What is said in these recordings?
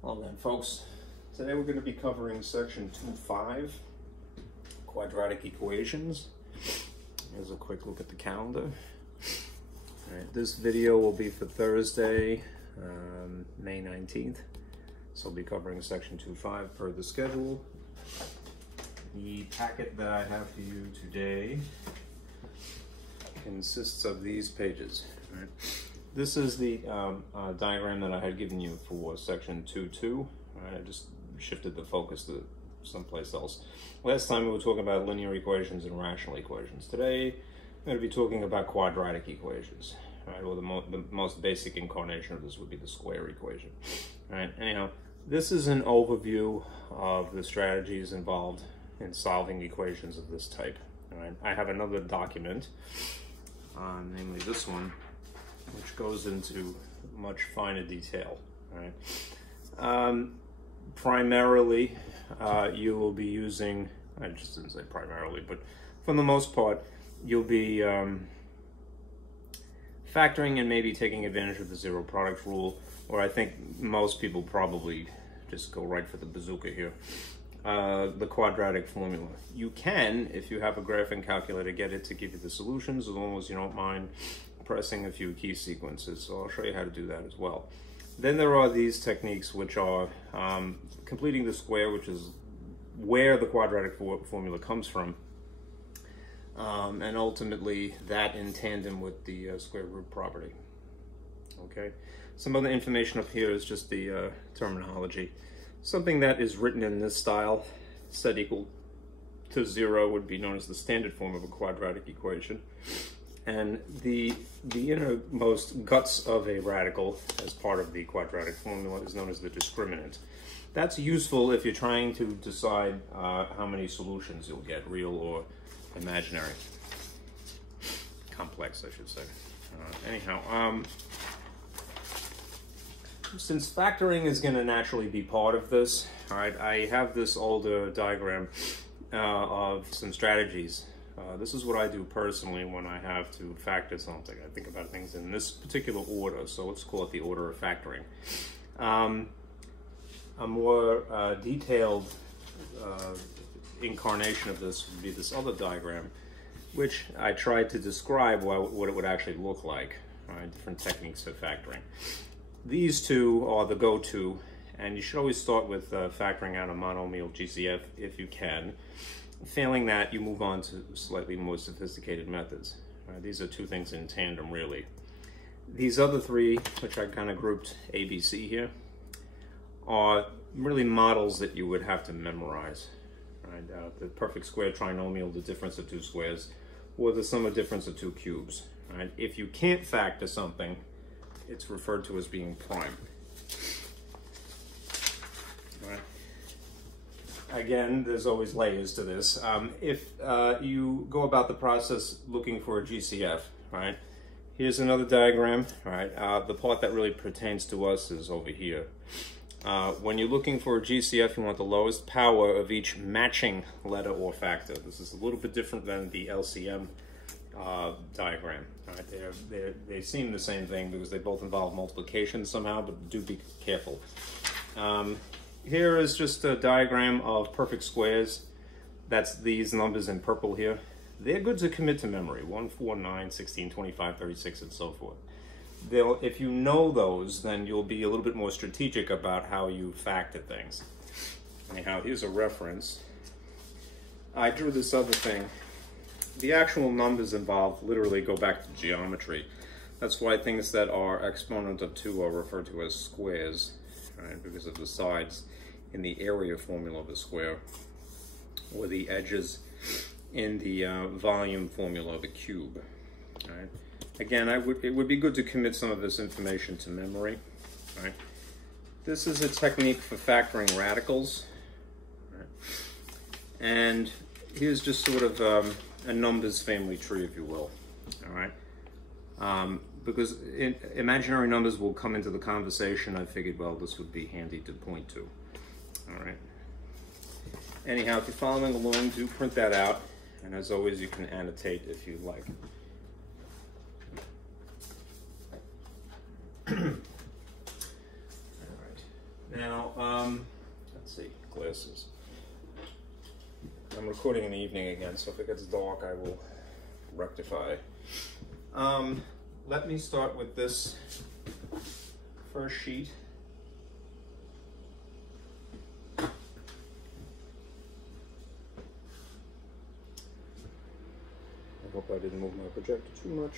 Well then, folks, today we're going to be covering section 2.5, quadratic equations. Here's a quick look at the calendar. All right, this video will be for Thursday, May 19th. So I'll be covering section 2.5 per the schedule. The packet that I have for you today consists of these pages. All right. This is the diagram that I had given you for section 2.2. I just shifted the focus to someplace else. Last time we were talking about linear equations and rational equations. Today I'm going to be talking about quadratic equations. Right? Well, the most basic incarnation of this would be the square equation. Right? Anyhow, this is an overview of the strategies involved in solving equations of this type. All right? I have another document, namely this one, which goes into much finer detail. Right? Primarily, you will be using, I just didn't say primarily, but for the most part, you'll be factoring and maybe taking advantage of the zero product rule, or I think most people probably just go right for the bazooka here. The quadratic formula. You can, if you have a graphing calculator, get it to give you the solutions, as long as you don't mind pressing a few key sequences. So I'll show you how to do that as well. Then there are these techniques which are completing the square, which is where the quadratic formula comes from, and ultimately that in tandem with the square root property. Okay, some other information up here is just the terminology. Something that is written in this style, set equal to 0, would be known as the standard form of a quadratic equation. And the innermost guts of a radical as part of the quadratic formula is known as the discriminant. That's useful if you're trying to decide how many solutions you'll get, real or imaginary. Complex, I should say. Anyhow, since factoring is going to naturally be part of this, all right, I have this older diagram of some strategies. This is what I do personally when I have to factor something. I think about things in this particular order, so let's call it the order of factoring. A more detailed incarnation of this would be this other diagram, which I tried to describe what it would actually look like, right? Different techniques of factoring. These two are the go-to, and you should always start with factoring out a monomial GCF if you can. Failing that, you move on to slightly more sophisticated methods. These are two things in tandem, really. These other three, which I kind of grouped A, B, C here, are really models that you would have to memorize. Right? The perfect square trinomial, the difference of two squares, or the sum of difference of two cubes. Right? If you can't factor something, it's referred to as being prime. Right? Again, there's always layers to this. If you go about the process looking for a GCF, right? Here's another diagram, right? The part that really pertains to us is over here. When you're looking for a GCF, you want the lowest power of each matching letter or factor. This is a little bit different than the LCM diagram. Right? They seem the same thing because they both involve multiplication somehow, but do be careful. Here is just a diagram of perfect squares. That's these numbers in purple here. They're good to commit to memory, 1, 4, 9, 16, 25, 36, and so forth. If you know those, then you'll be a little bit more strategic about how you factor things. Anyhow, here's a reference. I drew this other thing. The actual numbers involved literally go back to geometry. That's why things that are exponent of 2 are referred to as squares, right? Because of the sides in the area formula of a square, or the edges in the volume formula of a cube. Right? Again, it would be good to commit some of this information to memory. Right? This is a technique for factoring radicals. Right? And here's just sort of a numbers family tree, if you will. All right? Because imaginary numbers will come into the conversation, I figured, well, this would be handy to point to. All right. Anyhow, if you're following along, do print that out. And as always, you can annotate if you like. All right. Now, let's see, glasses. I'm recording in the evening again, so if it gets dark, I will rectify. Let me start with this first sheet. I hope I didn't move my projector too much.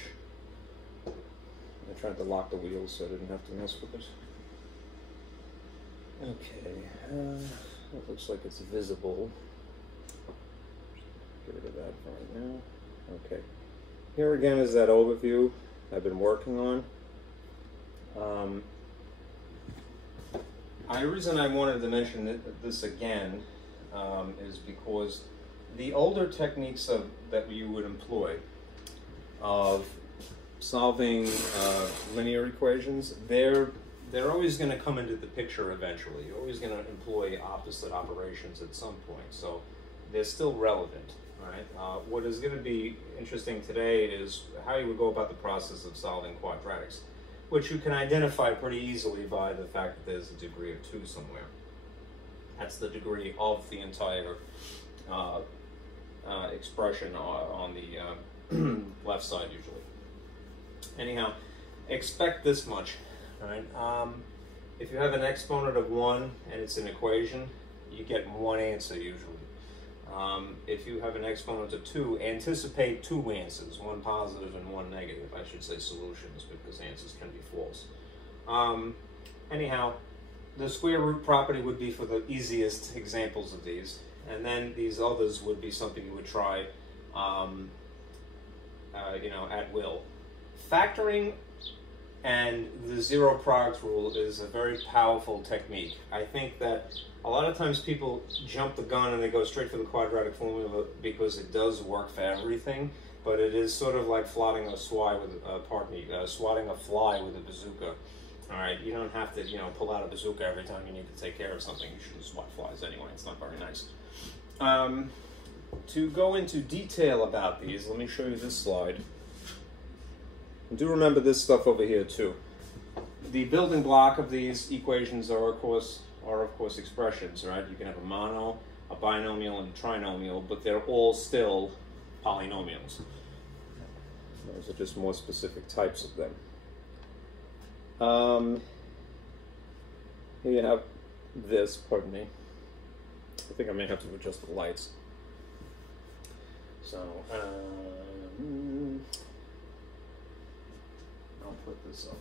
I tried to lock the wheels so I didn't have to mess with it. Okay, it looks like it's visible. Get rid of that for right now. Okay. Here again is that overview I've been working on. The reason I wanted to mention this again is because the older techniques that you would employ of solving linear equations, they're always going to come into the picture eventually. You're always going to employ opposite operations at some point, so they're still relevant. Right? What is going to be interesting today is how you would go about the process of solving quadratics, which you can identify pretty easily by the fact that there's a degree of 2 somewhere. That's the degree of the entire expression on the left side usually. Anyhow, expect this much. Right? If you have an exponent of 1 and it's an equation, you get one answer usually. If you have an exponent of 2, anticipate 2 answers, one positive and one negative. I should say solutions, because answers can be false. Anyhow, the square root property would be for the easiest examples of these, and then these others would be something you would try, at will. Factoring and the zero product rule is a very powerful technique. I think that a lot of times people jump the gun and they go straight for the quadratic formula because it does work for everything, but it is sort of like swatting a fly with a bazooka. All right, you don't have to, pull out a bazooka every time you need to take care of something. You shouldn't swat flies anyway. It's not very nice. To go into detail about these, let me show you this slide. Do remember this stuff over here too. The building block of these equations are of course expressions, right? You can have a mono, a binomial, and a trinomial, but they're all still polynomials. Those are just more specific types of them. Here you have this, pardon me. I think I may have to adjust the lights. So, I'll put this up.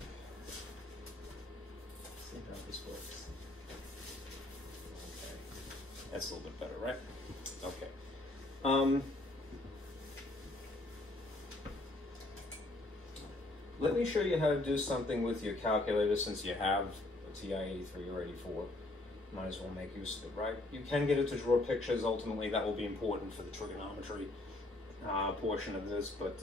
See how this works. Okay. That's a little bit better, right? Okay. Let me show you how to do something with your calculator since you have a TI-83 or 84. Might as well make use of it, right? You can get it to draw pictures. Ultimately, that will be important for the trigonometry portion of this, but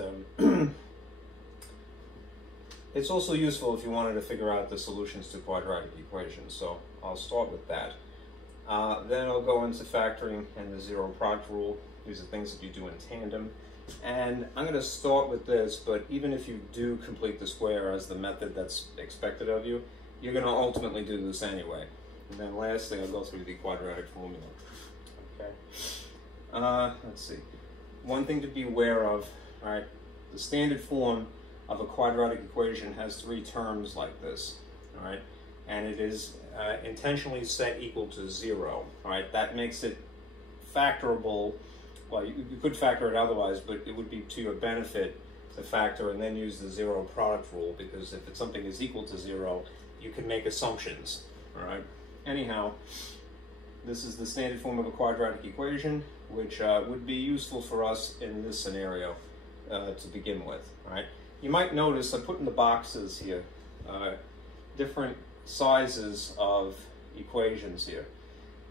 it's also useful if you wanted to figure out the solutions to quadratic equations, so I'll start with that. Then I'll go into factoring and the zero product rule. These are things that you do in tandem. And I'm going to start with this, but even if you do complete the square as the method that's expected of you, you're going to ultimately do this anyway. And then lastly, I'll go through the quadratic formula. Okay. Let's see. One thing to be aware of, all right, the standard form of a quadratic equation has 3 terms like this, all right? And it is intentionally set equal to 0, all right? That makes it factorable. Well, you could factor it otherwise, but it would be to your benefit to factor and then use the zero product rule, because if something is equal to 0, you can make assumptions, all right? Anyhow, this is the standard form of a quadratic equation, which would be useful for us in this scenario to begin with, all right? You might notice I put in the boxes here different sizes of equations here.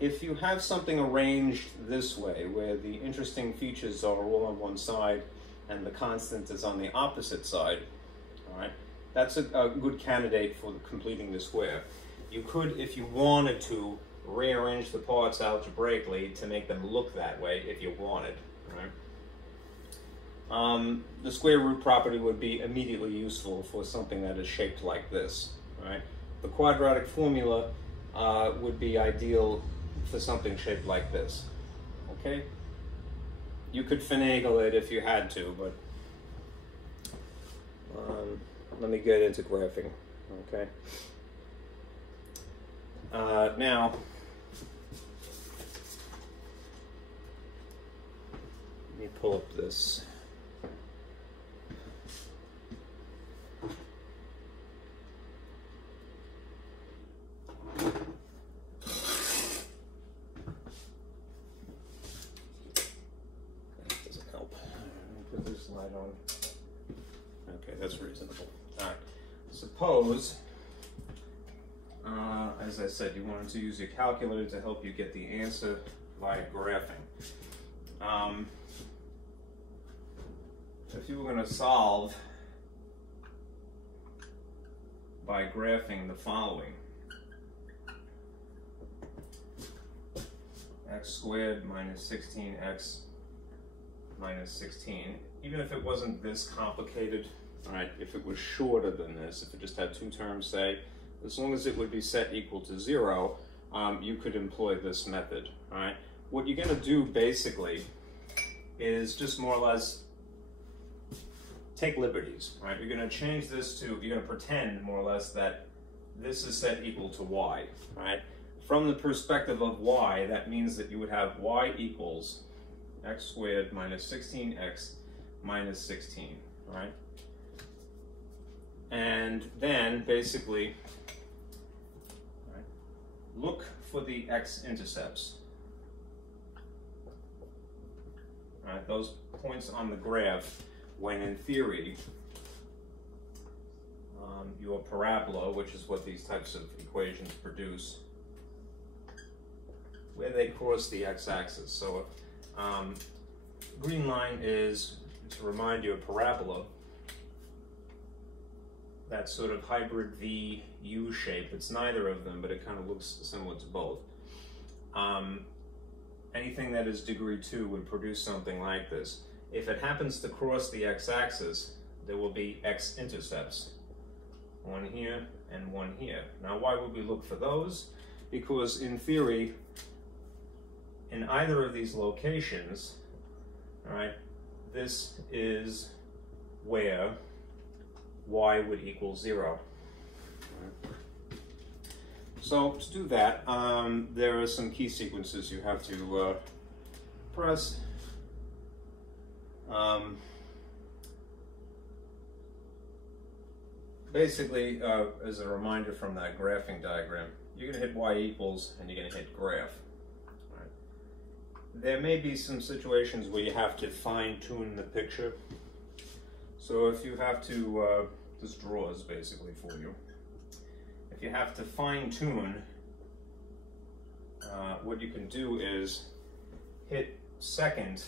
If you have something arranged this way, where the interesting features are all on one side and the constant is on the opposite side, all right, that's a good candidate for completing the square. You could, if you wanted to, rearrange the parts algebraically to make them look that way if you wanted, right? The square root property would be immediately useful for something that is shaped like this, right? The quadratic formula would be ideal for something shaped like this. Okay? You could finagle it if you had to, but let me get into graphing. Okay? Now, let me pull up this. Light on. Okay, that's reasonable. All right. Suppose, as I said, you wanted to use your calculator to help you get the answer via graphing. If you were going to solve by graphing the following: x squared minus 16x minus 16, even if it wasn't this complicated, all right, if it was shorter than this, if it just had two terms, say, as long as it would be set equal to 0, you could employ this method, all right? What you're going to do basically is just more or less take liberties, all right? You're going to change this to, you're going to pretend more or less that this is set equal to y, all right? From the perspective of y, that means that you would have y equals x squared minus 16x minus 16, right? And then basically, right, look for the x-intercepts. Right, those points on the graph when in theory your parabola, which is what these types of equations produce, where they cross the x-axis. So green line is, to remind you, a parabola, that sort of hybrid V-U shape. It's neither of them, but it kind of looks similar to both. Anything that is degree 2 would produce something like this. If it happens to cross the x-axis, there will be x-intercepts. One here and one here. Now, why would we look for those? Because in theory, in either of these locations, all right, this is where y would equal 0. So to do that, there are some key sequences you have to press. Basically, as a reminder from that graphing diagram, you're going to hit y equals and you're going to hit graph. There may be some situations where you have to fine-tune the picture. So if you have to, this draws basically for you. If you have to fine-tune, what you can do is hit second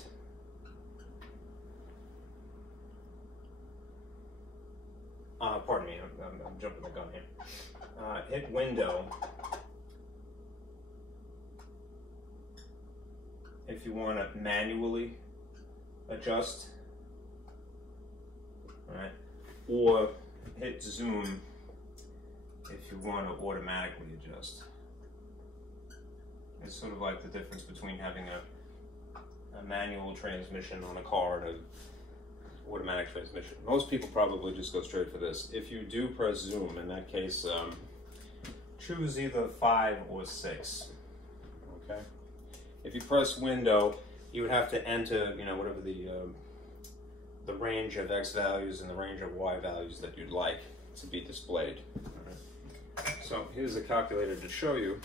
pardon me, I'm jumping the gun here. Hit window if you want to manually adjust, right? Or hit zoom if you want to automatically adjust. It's sort of like the difference between having a manual transmission on a car and an automatic transmission. Most people probably just go straight for this. If you do press zoom, in that case, choose either 5 or 6, okay? If you press window, you would have to enter, you know, whatever the range of x values and the range of y values that you'd like to be displayed. All right. So here's a calculator to show you.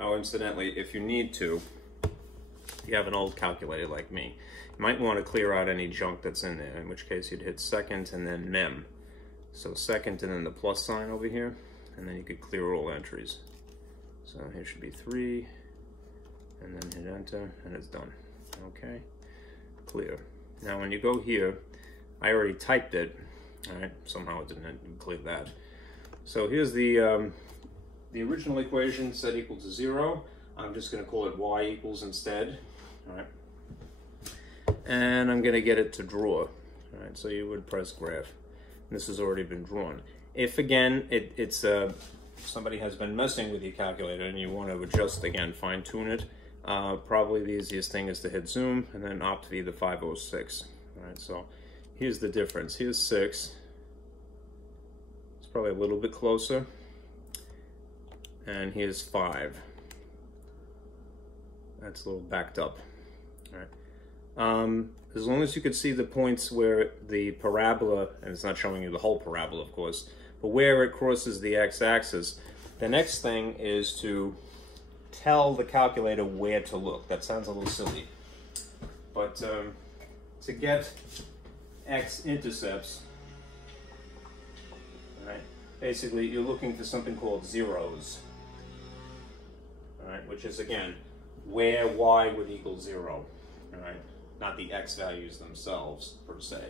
Oh, incidentally, if you need to, if you have an old calculator like me, you might want to clear out any junk that's in there, in which case you'd hit second and then mem. So second and then the plus sign over here, and then you could clear all entries. So here should be 3, and then hit enter, and it's done. Okay, clear. Now when you go here, I already typed it, all right, somehow it didn't include that. So here's the original equation set equal to 0. I'm just going to call it y equals instead, all right? And I'm going to get it to draw, all right? So you would press graph. This has already been drawn. If again, it's somebody has been messing with your calculator and you want to adjust again, fine tune it, probably the easiest thing is to hit zoom and then opt for the 506. All right, so here's the difference. Here's 6. It's probably a little bit closer. And here's 5. That's a little backed up. All right. As long as you could see the points where the parabola, and it's not showing you the whole parabola, of course, but where it crosses the x-axis, the next thing is to tell the calculator where to look. That sounds a little silly, but to get x-intercepts, right, basically you're looking for something called zeros, all right, which is, again, where y would equal 0, all right, not the x values themselves, per se.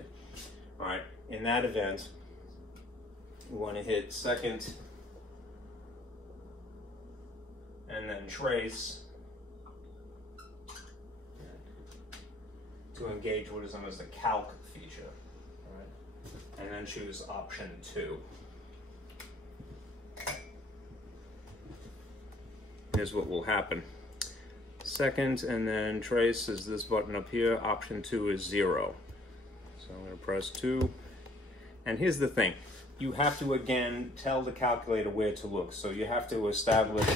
All right, in that event, we want to hit second and then trace to engage what is known as the calc feature, all right, and then choose option 2. Here's what will happen. Second and then trace is this button up here. Option 2 is 0. So I'm going to press 2. And here's the thing. You have to, again, tell the calculator where to look. So you have to establish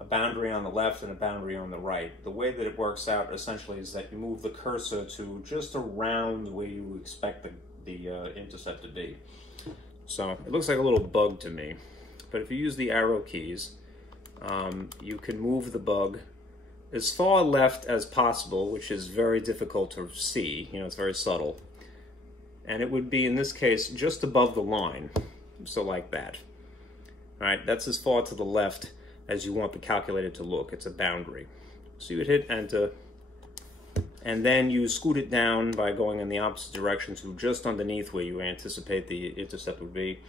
a boundary on the left and a boundary on the right. The way that it works out essentially is that you move the cursor to just around where you expect the intercept to be. So it looks like a little bug to me. But if you use the arrow keys, you can move the bug as far left as possible, which is very difficult to see. You know, it's very subtle. And it would be, in this case, just above the line. So like that. All right, that's as far to the left as you want the calculator to look. It's a boundary. So you would hit enter, and then you scoot it down by going in the opposite direction to just underneath where you anticipate the intercept would be.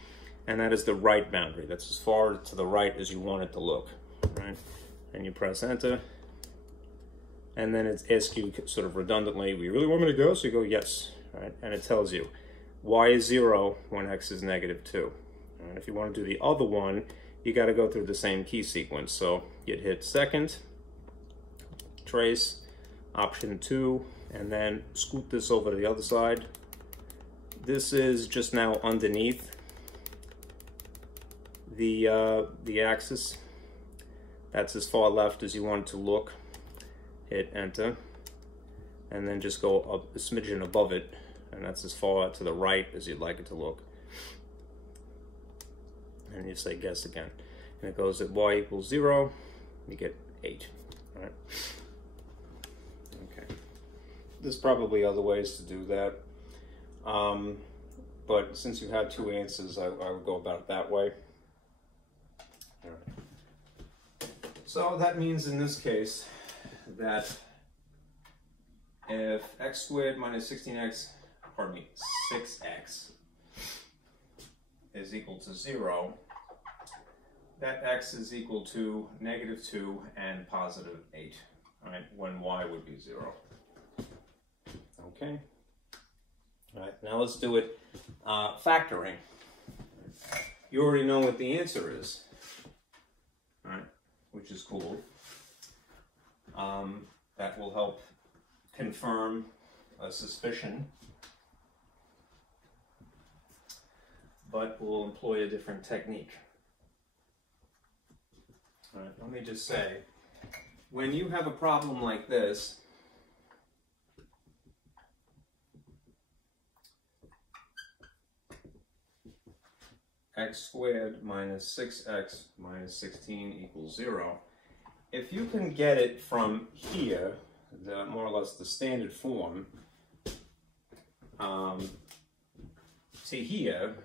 And that is the right boundary. That's as far to the right as you want it to look. Right? And you press enter. And then it asks you sort of redundantly, "Do you really want me to go?" So you go, "Yes." Right? And it tells you y is 0 when x is -2. And if you want to do the other one, you got to go through the same key sequence. So you'd hit second, trace, option 2, and then scoot this over to the other side. This is just now underneath the axis. That's as far left as you want it to look. Hit enter, and then just go up a smidgen above it, and that's as far to the right as you'd like it to look. And you say guess again, and it goes at y equals 0, you get 8. All right. Okay. There's probably other ways to do that, but since you have 2 answers, I would go about it that way. All right. So that means in this case that if x squared minus 16x, pardon me, 6x is equal to 0, that x is equal to -2 and +8, all right, when y would be 0. Okay. All right, now let's do it factoring. You already know what the answer is, all right, which is cool. That will help confirm a suspicion, but we'll employ a different technique. All right, let me just say, when you have a problem like this, x squared minus 6x minus 16 equals 0, if you can get it from here, more or less the standard form, to here,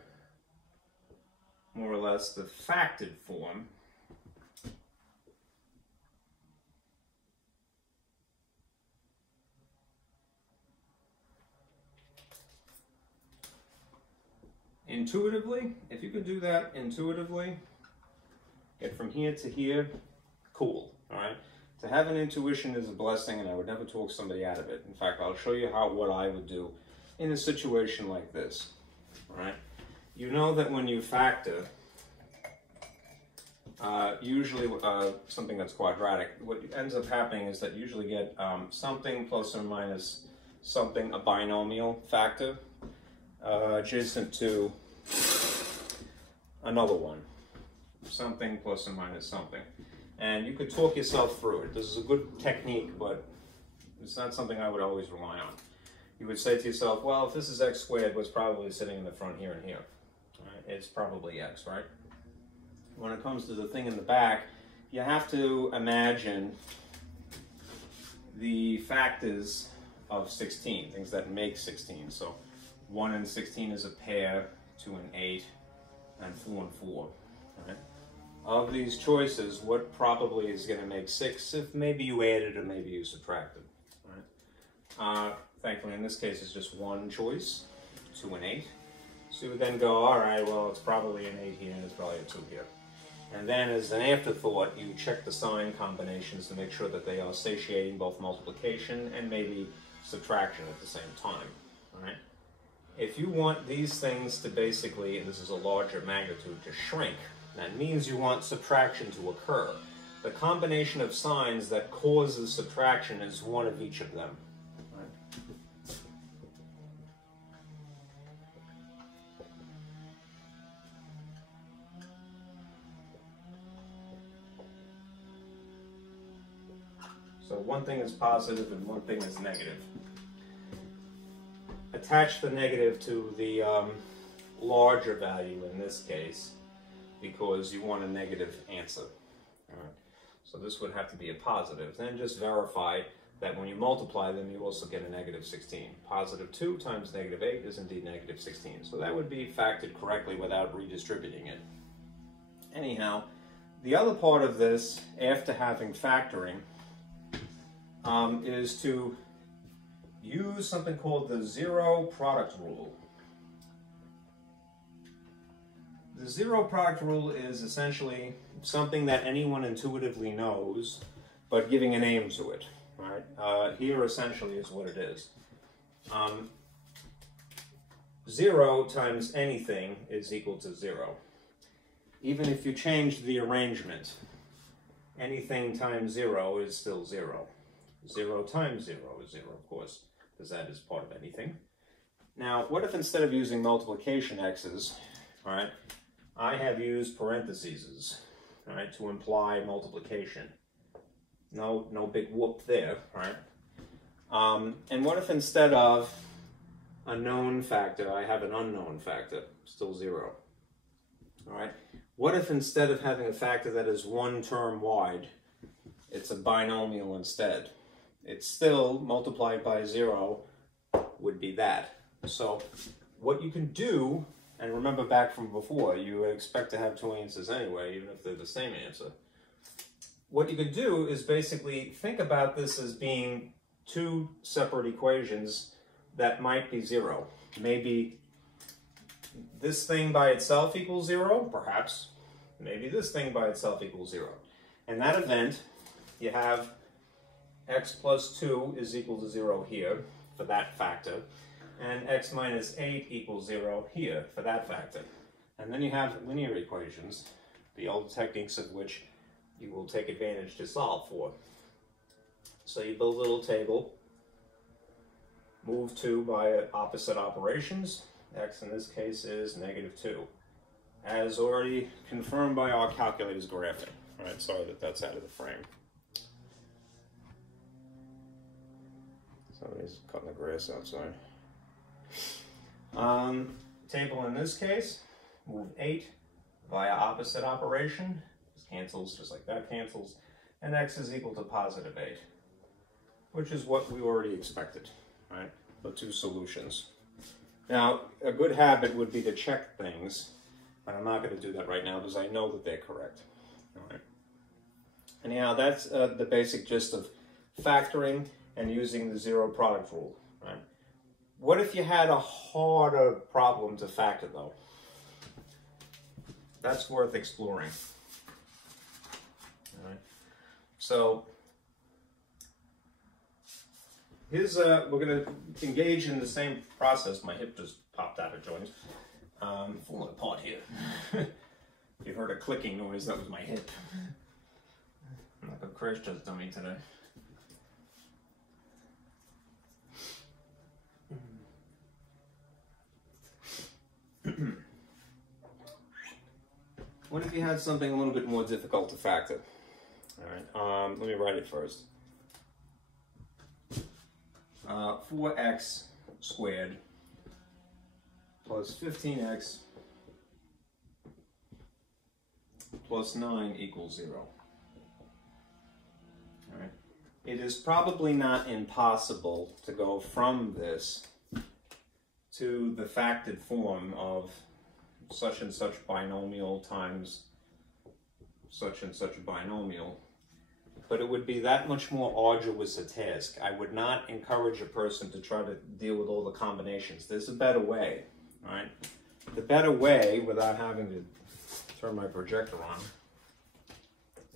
more or less the factored form, intuitively, if you could do that intuitively, get from here to here, cool, all right? To have an intuition is a blessing, and I would never talk somebody out of it. In fact, I'll show you what I would do in a situation like this, all right? You know that when you factor, usually something that's quadratic, what ends up happening is that you usually get something plus or minus something, a binomial factor, adjacent to another one, something plus or minus something. And you could talk yourself through it. This is a good technique, but it's not something I would always rely on. You would say to yourself, well, if this is x squared, what's probably sitting in the front here and here? Right? It's probably x, right? When it comes to the thing in the back, you have to imagine the factors of 16, things that make 16. So 1 and 16 is a pair, 2 and 8, and 4 and 4. Right? Of these choices, what probably is going to make 6 if maybe you added or maybe you subtracted? Right? Thankfully, in this case, it's just one choice, 2 and 8. So you would then go, all right, well, it's probably an 8 here and it's probably a 2 here. And then as an afterthought, you check the sign combinations to make sure that they are satiating both multiplication and maybe subtraction at the same time. Right? If you want these things to basically, and this is a larger magnitude, to shrink, that means you want subtraction to occur. The combination of signs that causes subtraction is one of each of them. So one thing is positive and one thing is negative. Attach the negative to the larger value in this case because you want a negative answer. All right. So this would have to be a positive. Then just verify that when you multiply them, you also get a negative 16. Positive 2 times negative 8 is indeed negative 16. So that would be factored correctly without redistributing it. Anyhow, the other part of this, after having factoring, is to use something called the zero product rule. The zero product rule is essentially something that anyone intuitively knows, but giving a name to it. Right? Here essentially is what it is. 0 times anything is equal to 0. Even if you change the arrangement, anything times 0 is still 0. 0 times 0 is 0, of course, because that is part of anything. Now, what if instead of using multiplication x's, all right, I have used parentheses, all right, to imply multiplication? No big whoop there, right? And what if instead of a known factor, I have an unknown factor, still 0? All right. What if instead of having a factor that is one term wide, it's a binomial instead? It's still multiplied by 0 would be that. So what you can do, and remember back from before, you would expect to have two answers anyway, even if they're the same answer. What you could do is basically think about this as being two separate equations that might be 0. Maybe this thing by itself equals 0, perhaps. Maybe this thing by itself equals 0. In that event, you have x plus 2 is equal to 0 here for that factor, and x minus 8 equals 0 here for that factor. And then you have linear equations, the old techniques of which you will take advantage to solve for. So you build a little table, move 2 by opposite operations. X in this case is -2, as already confirmed by our calculator's graphing. All right, sorry that that's out of the frame. Somebody's cutting the grass outside. Table in this case, move 8 via opposite operation. This cancels just like that cancels. And x is equal to +8, which is what we already expected, right? The two solutions. Now, a good habit would be to check things, but I'm not going to do that right now because I know that they're correct. All right. Anyhow, that's the basic gist of factoring and using the zero product rule. Right? What if you had a harder problem to factor, though? That's worth exploring. All right. So here's we're going to engage in the same process. My hip just popped out of joint. Falling apart here. You heard a clicking noise, that was my hip. I'm like a crash test dummy today. What if you had something a little bit more difficult to factor? All right, let me write it first. 4x squared plus 15x plus 9 equals 0. All right. It is probably not impossible to go from this to the factored form of such and such binomial times such and such binomial, but it would be that much more arduous a task. I would not encourage a person to try to deal with all the combinations. There's a better way, right? The better way, without having to turn my projector on,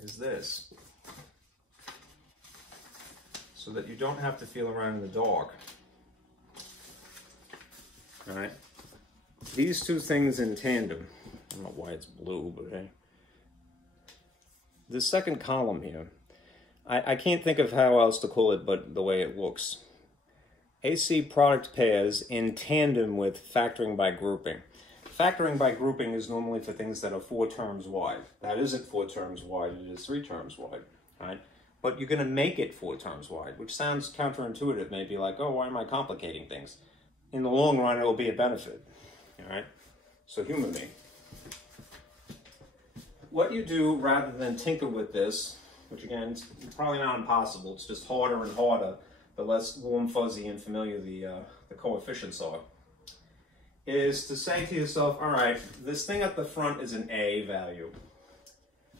is this. So that you don't have to feel around in the dark. All right? These two things in tandem, I don't know why it's blue, but hey. The second column here, I can't think of how else to call it but the way it looks. AC product pairs in tandem with factoring by grouping. Factoring by grouping is normally for things that are 4 terms wide. That isn't 4 terms wide, it is 3 terms wide, right? But you're going to make it 4 terms wide, which sounds counterintuitive, maybe like, oh, why am I complicating things? In the long run, it will be a benefit, all right? So humor me. What you do, rather than tinker with this, which again, it's probably not impossible, it's just harder and harder, the less warm, fuzzy, and familiar the coefficients are, is to say to yourself, all right, this thing at the front is an A value,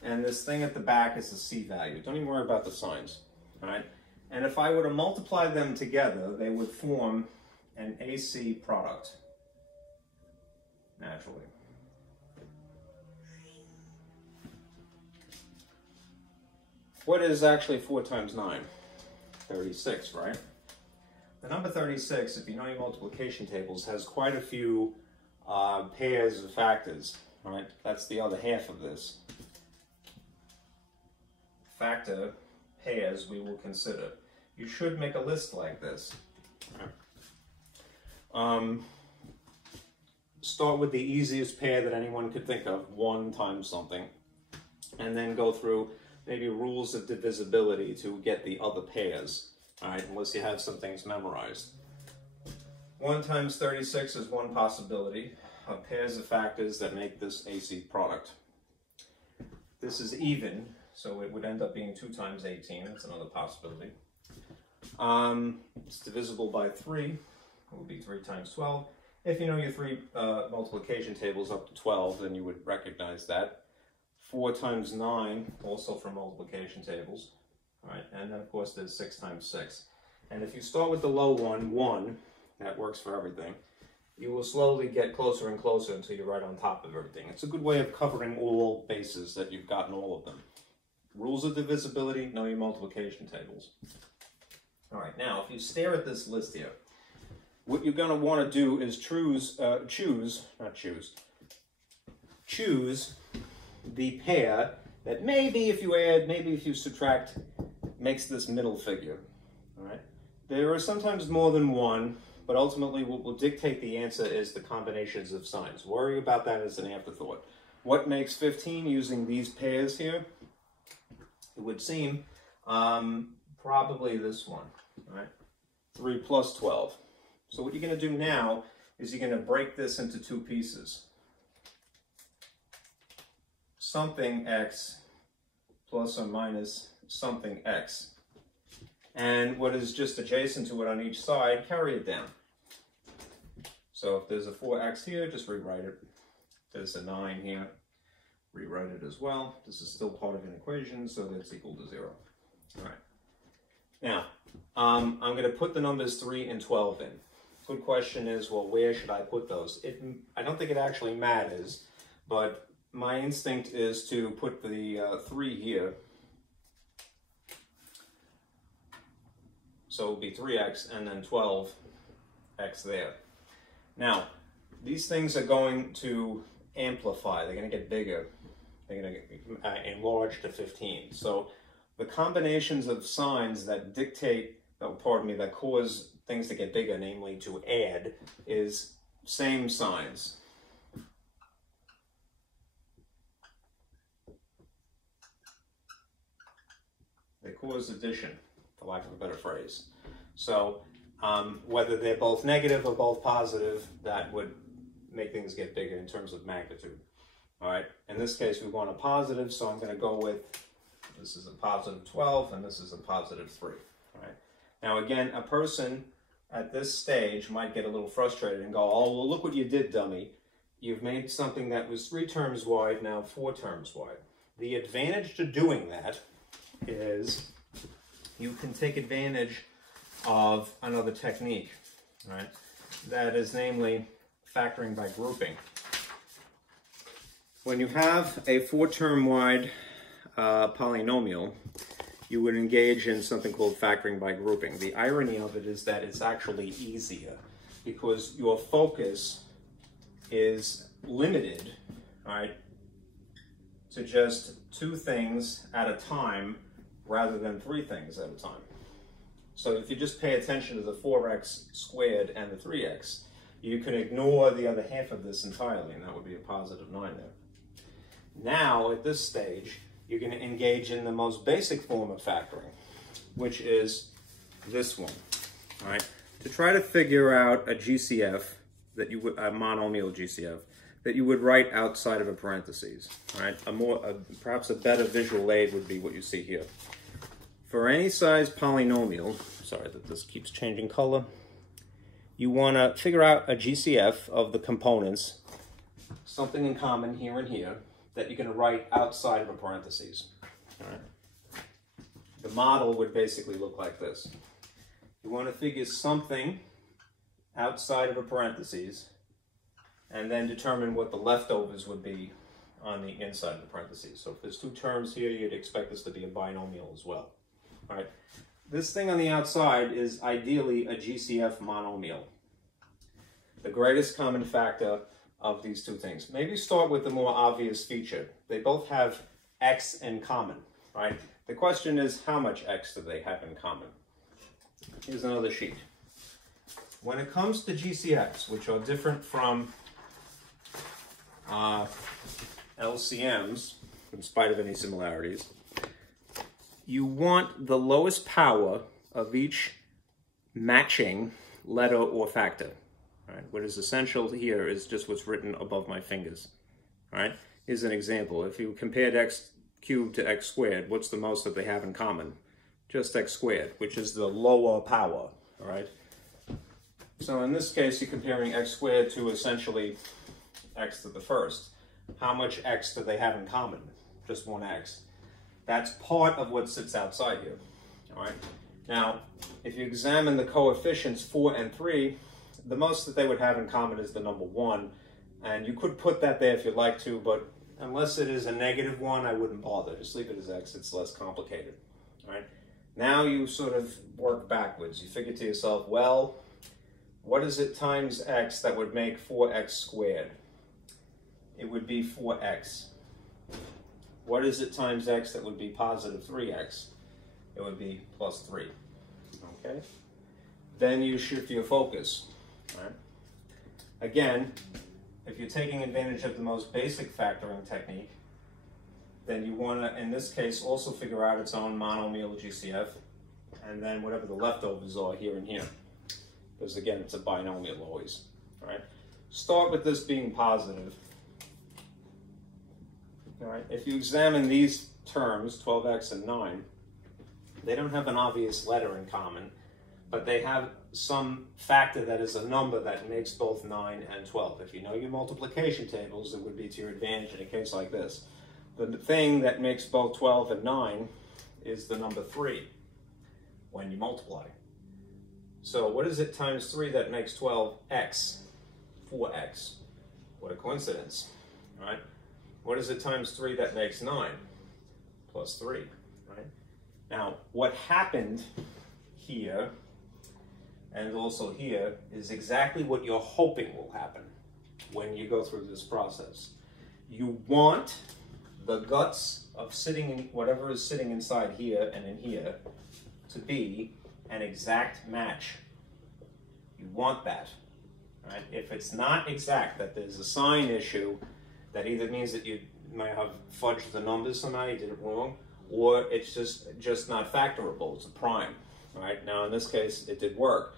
and this thing at the back is a C value. Don't even worry about the signs, all right? And if I were to multiply them together, they would form an AC product, naturally. What is actually 4 times 9? 36, right? The number 36, if you know your multiplication tables, has quite a few pairs of factors, all right? That's the other half of this. Factor pairs we will consider. You should make a list like this. Start with the easiest pair that anyone could think of, 1 times something, and then go through maybe rules of divisibility to get the other pairs, all right, unless you have some things memorized. 1 times 36 is one possibility of pairs of factors that make this AC product. This is even, so it would end up being 2 times 18. That's another possibility. It's divisible by 3. It would be 3 times 12. If you know your 3 multiplication tables up to 12, then you would recognize that. 4 times 9, also from multiplication tables. All right, and then of course there's 6 times 6. And if you start with the low one, 1, that works for everything, you will slowly get closer and closer until you're right on top of everything. It's a good way of covering all bases that you've gotten all of them. Rules of divisibility, know your multiplication tables. All right, now if you stare at this list here, what you're going to want to do is choose the pair that maybe if you add, maybe if you subtract, makes this middle figure. All right. There are sometimes more than one, but ultimately what will dictate the answer is the combinations of signs. Worry about that as an afterthought. What makes 15 using these pairs here? It would seem probably this one. All right. 3 plus 12. So what you're going to do now is you're going to break this into 2 pieces. Something x plus or minus something x. And what is just adjacent to it on each side, carry it down. So if there's a 4x here, just rewrite it. There's a 9 here, rewrite it as well. This is still part of an equation, so that's equal to 0. All right. Now, I'm going to put the numbers 3 and 12 in. Good question is, well, where should I put those? I don't think it actually matters, but my instinct is to put the 3 here. So it will be 3x and then 12x there. Now, these things are going to amplify. They're going to get bigger. They're going to enlarge to 15. So the combinations of signs that dictate, oh, pardon me, that cause things to get bigger, namely to add, is same signs. They cause addition, for lack of a better phrase. So whether they're both negative or both positive, that would make things get bigger in terms of magnitude. All right, in this case, we want a positive, so I'm going to go with, this is a positive 12, and this is a positive 3. All right. Now, again, a person at this stage might get a little frustrated and go, oh, well, look what you did, dummy. You've made something that was 3 terms wide, now 4 terms wide. The advantage to doing that is you can take advantage of another technique, right? That is namely factoring by grouping. When you have a 4-term wide polynomial, you would engage in something called factoring by grouping. The irony of it is that it's actually easier because your focus is limited, right, to just 2 things at a time rather than 3 things at a time. So if you just pay attention to the 4x squared and the 3x, you can ignore the other half of this entirely, and that would be a positive 9 there. Now, at this stage, you're going to engage in the most basic form of factoring, which is this one, all right? To try to figure out a GCF, that you would, a monomial GCF, that you would write outside of a parentheses, all right? Perhaps a better visual aid would be what you see here. For any size polynomial, sorry that this keeps changing color, you want to figure out a GCF of the components, something in common here and here, that you're going to write outside of a parentheses. All right. The model would basically look like this. You want to figure something outside of a parentheses, and then determine what the leftovers would be on the inside of the parentheses. So if there's 2 terms here, you'd expect this to be a binomial as well. All right. This thing on the outside is ideally a GCF monomial. The greatest common factor of these 2 things. Maybe start with the more obvious feature. They both have x in common, right? The question is, how much x do they have in common? Here's another sheet. When it comes to GCFs, which are different from LCMs, in spite of any similarities, you want the lowest power of each matching letter or factor. Right. What is essential here is just what's written above my fingers. All right. Here's an example. If you compared x cubed to x squared, what's the most that they have in common? Just x squared, which is the lower power. All right. So in this case, you're comparing x squared to essentially x to the first. How much x do they have in common? Just 1x. That's part of what sits outside here. All right. Now, if you examine the coefficients 4 and 3, the most that they would have in common is the number 1, and you could put that there if you'd like to, but unless it is a negative 1, I wouldn't bother. Just leave it as x. It's less complicated. All right. Now you sort of work backwards. You figure to yourself, well, what is it times x that would make 4x squared? It would be 4x. What is it times x that would be positive 3x? It would be plus 3. Okay. Then you shift your focus. All right. Again, if you're taking advantage of the most basic factoring technique, then you want to, in this case, also figure out its own monomial GCF, and then whatever the leftovers are here and here. Because again, it's a binomial always. All right. Start with this being positive. All right. If you examine these terms, 12x and 9, they don't have an obvious letter in common, but they have some factor that is a number that makes both 9 and 12. If you know your multiplication tables, it would be to your advantage in a case like this. The thing that makes both 12 and 9 is the number 3 when you multiply. So what is it times 3 that makes 12x? 4x. What a coincidence, right? What is it times 3 that makes 9? Plus 3, right? Now, what happened here and also here is exactly what you're hoping will happen when you go through this process. You want the guts of sitting in whatever is sitting inside here and in here to be an exact match. You want that. Right? If it's not exact, that there's a sign issue, that either means that you might have fudged the numbers somehow, you did it wrong, or it's just not factorable, it's a prime. Right? Now in this case, it did work.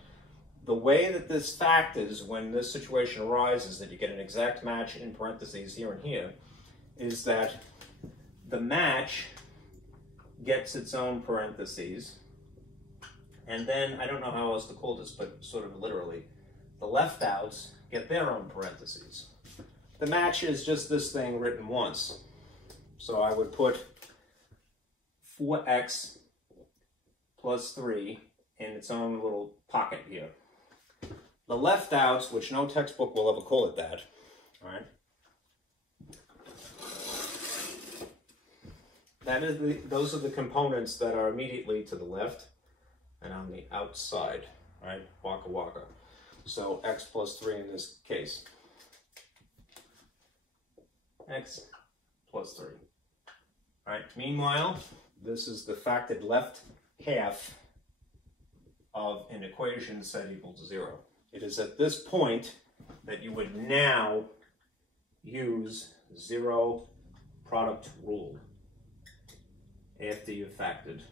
The way that this factors when this situation arises, that you get an exact match in parentheses here and here, is that the match gets its own parentheses, and then, I don't know how else to call this, but sort of literally, the left outs get their own parentheses. The match is just this thing written once. So I would put 4x plus 3 in its own little pocket here. The left outs, which no textbook will ever call it that, all right? Those are the components that are immediately to the left and on the outside, right? Waka waka. So x plus 3 in this case. X plus 3. All right, meanwhile, this is the factored left half of an equation set equal to 0. It is at this point that you would now use zero product rule after you've factored.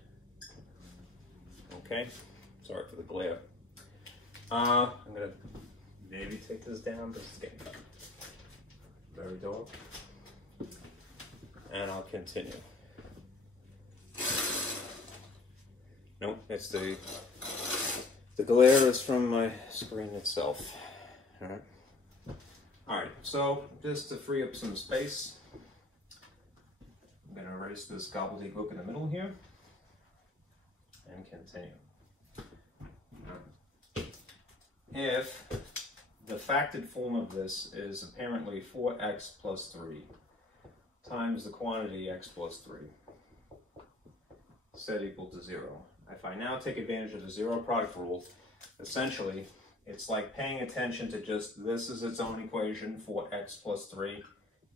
Okay, sorry for the glare. I'm gonna maybe take this down, but it's getting very dark. And I'll continue. Nope, it's the glare is from my screen itself. All right, so just to free up some space, I'm going to erase this gobbledygook in the middle here and continue. If the factored form of this is apparently 4x plus 3 times the quantity x plus 3 set equal to 0. If I now take advantage of the zero product rule, essentially it's like paying attention to just this is its own equation, 4x plus 3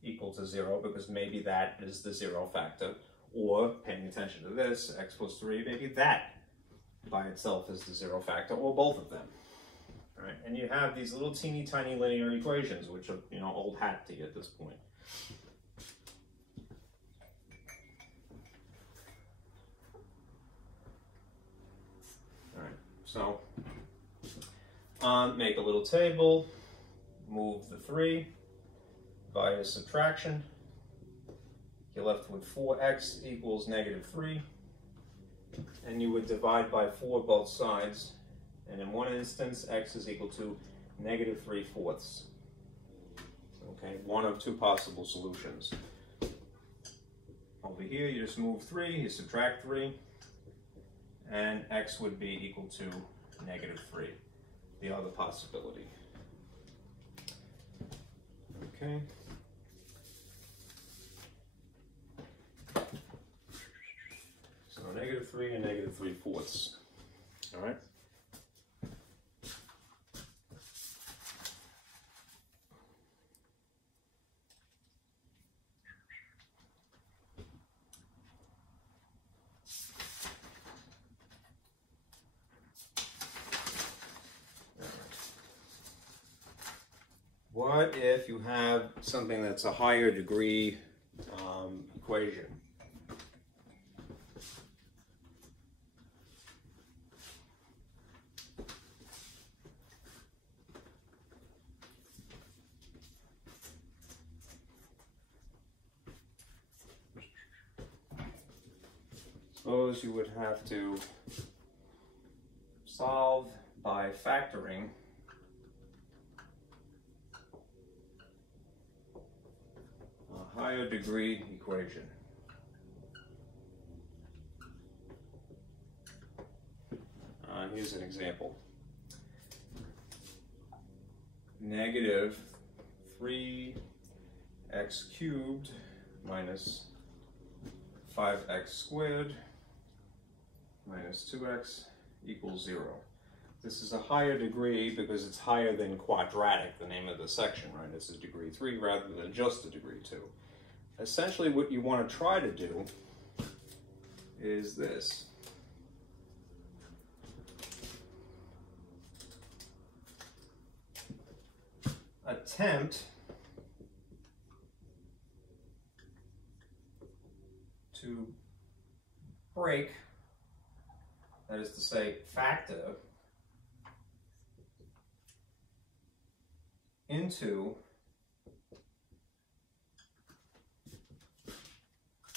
equal to 0, because maybe that is the zero factor, or paying attention to this, x plus 3, maybe that by itself is the zero factor, or both of them. All right, and you have these little teeny tiny linear equations, which are, you know, old hat to you at this point. All right, so make a little table, move the 3 via subtraction. You're left with 4x equals -3, and you would divide by 4 both sides. And in one instance, x is equal to -3/4. Okay, one of two possible solutions. Over here, you just move 3, you subtract 3, and x would be equal to -3, the other possibility. Okay. So -3 and -3/4. All right. What if you have something that's a higher degree equation? Suppose you would have to solve by factoring a higher degree equation. Here's an example. -3x cubed minus 5x squared minus 2x equals 0. This is a higher degree because it's higher than quadratic, the name of the section, right? It's a degree 3 rather than just a degree 2. essentially what you want to try to do is this. Attempt to break, that is to say, factor into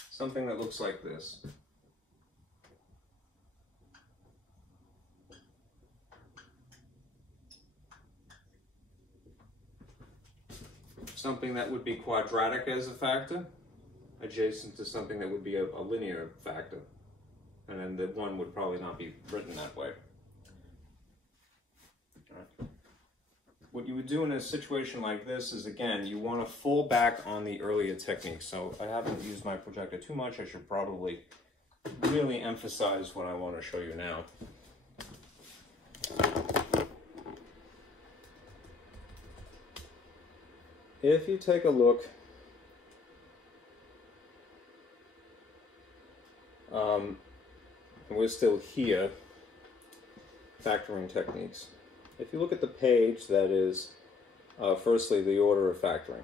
something that looks like this. Something that would be quadratic as a factor, adjacent to something that would be a linear factor. And then the one would probably not be written that way. All right. What you would do in a situation like this is, again, you want to fall back on the earlier techniques. So I haven't used my projector too much. I should probably really emphasize what I want to show you now. If you take a look, and we're still here, factoring techniques. If you look at the page that is, firstly, the order of factoring.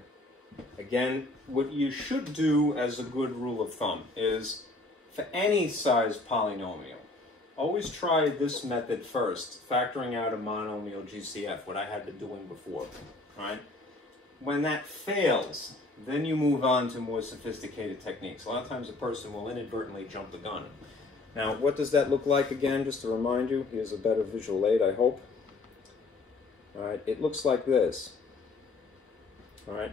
Again, what you should do as a good rule of thumb is, for any size polynomial, always try this method first, factoring out a monomial GCF, what I had been doing before, right? When that fails, then you move on to more sophisticated techniques. A lot of times a person will inadvertently jump the gun. Now, what does that look like again? Just to remind you, here's a better visual aid, I hope. All right, it looks like this. All right,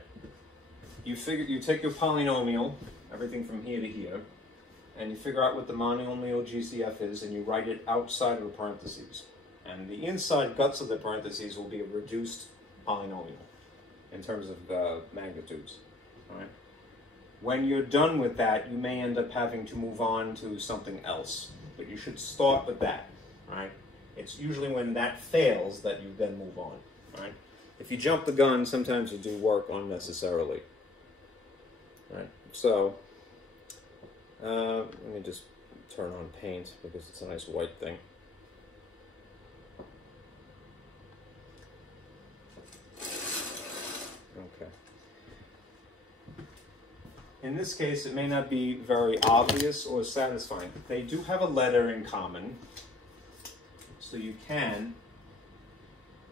you take your polynomial, everything from here to here, and you figure out what the monomial GCF is, and you write it outside of the parentheses. And the inside guts of the parentheses will be a reduced polynomial in terms of magnitudes. All right. When you're done with that, you may end up having to move on to something else, but you should start with that. Right? It's usually when that fails that you then move on. Right? If you jump the gun, sometimes you do work unnecessarily. Right? So, let me just turn on paint because it's a nice white thing. Okay. In this case, it may not be very obvious or satisfying. They do have a letter in common, so you can,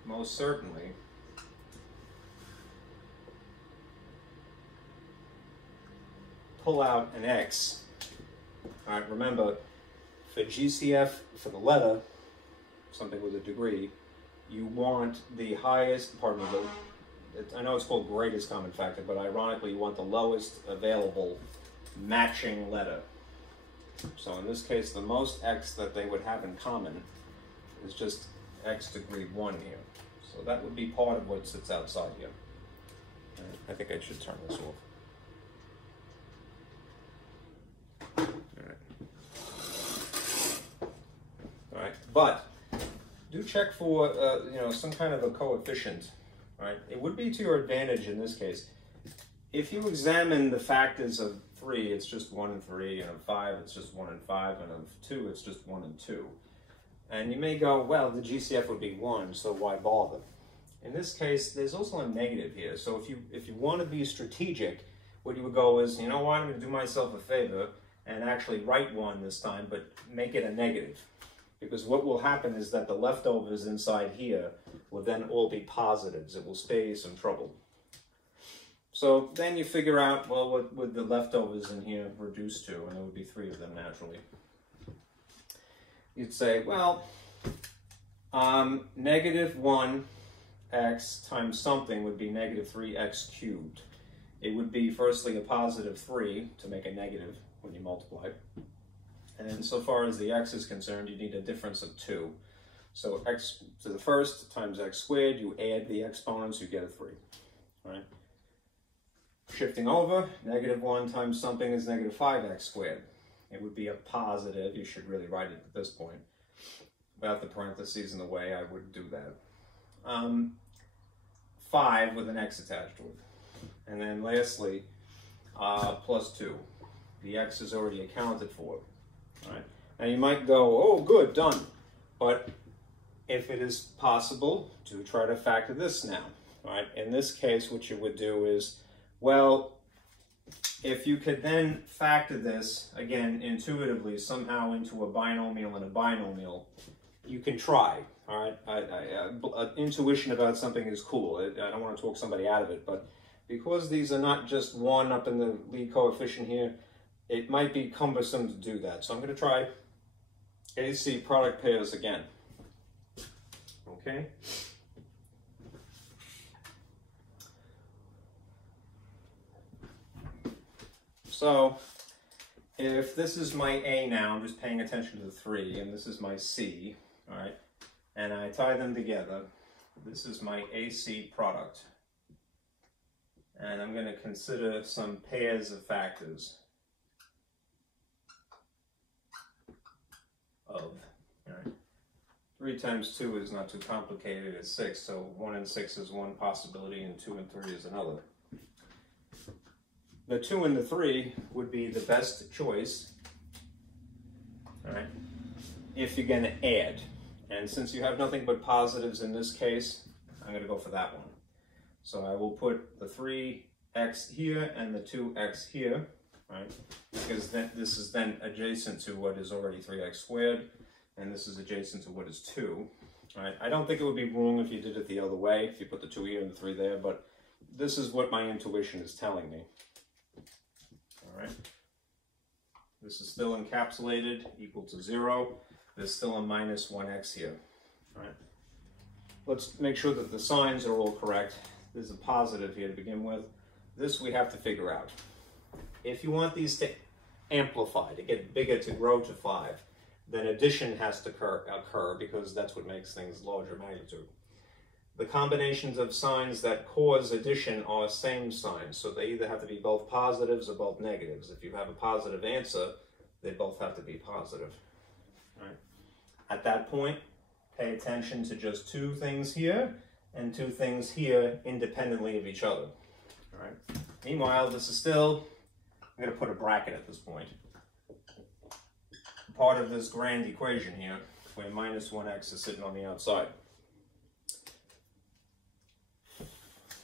most certainly, pull out an X. All right, remember, for GCF, for the letter, something with a degree, you want the highest, pardon me, I know it's called greatest common factor, but ironically you want the lowest available matching letter. So in this case, the most X that they would have in common is just X degree 1 here. So that would be part of what sits outside here. Right, I think I should turn this off. All right, but do check for some kind of a coefficient. Right? It would be to your advantage in this case. If you examine the factors of 3, it's just 1 and 3, and of 5, it's just 1 and 5, and of 2, it's just 1 and 2. And you may go, well, the GCF would be 1, so why bother? In this case, there's also a negative here. So if you want to be strategic, what you would go is, you know what, I'm going to do myself a favor and actually write 1 this time, but make it a negative. Because what will happen is that the leftovers inside here will then all be positives. It will spare you some trouble. So then you figure out, well, what would the leftovers in here reduce to? And there would be 3 of them naturally. You'd say, well, negative 1x times something would be negative 3x cubed. It would be firstly a positive 3 to make a negative when you multiply. And then so far as the x is concerned, you need a difference of 2. So x to the first times x squared, you add the exponents, you get a 3. All right? Shifting over, negative 1 times something is negative 5x squared. It would be a positive. You should really write it at this point. Without the parentheses in the way, I would do that. 5 with an x attached to it. And then lastly, plus 2. The x is already accounted for. All right? Now you might go, oh, good, done. But if it is possible to try to factor this now, all right? In this case, what you would do is, well, if you could then factor this, again, intuitively, somehow into a binomial and a binomial, you can try, all right? Intuition about something is cool. I don't want to talk somebody out of it, but because these are not just 1 up in the lead coefficient here, it might be cumbersome to do that. So I'm going to try AC product pairs again. Okay? So if this is my A now, I'm just paying attention to the 3, and this is my C, all right? And I tie them together. This is my AC product. And I'm going to consider some pairs of factors of, all right? 3 times 2 is not too complicated, it's 6, so 1 and 6 is one possibility, and 2 and 3 is another. The 2 and the 3 would be the best choice, all right, if you're going to add. And since you have nothing but positives in this case, I'm going to go for that one. So I will put the 3x here and the 2x here, right? Because then this is then adjacent to what is already 3x squared, and this is adjacent to what is 2, right? I don't think it would be wrong if you did it the other way, if you put the 2 here and the 3 there, but this is what my intuition is telling me. All right. This is still encapsulated, equal to 0. There's still a minus 1x here. All right. Let's make sure that the signs are all correct. There's a positive here to begin with. This we have to figure out. If you want these to amplify, to get bigger, to grow to 5, then addition has to occur because that's what makes things larger magnitude. The combinations of signs that cause addition are same signs, so they either have to be both positives or both negatives. If you have a positive answer, they both have to be positive. Right? At that point, pay attention to just 2 things here and 2 things here independently of each other. All right? Meanwhile, this is still, I'm going to put a bracket at this point, part of this grand equation here, where minus 1x is sitting on the outside.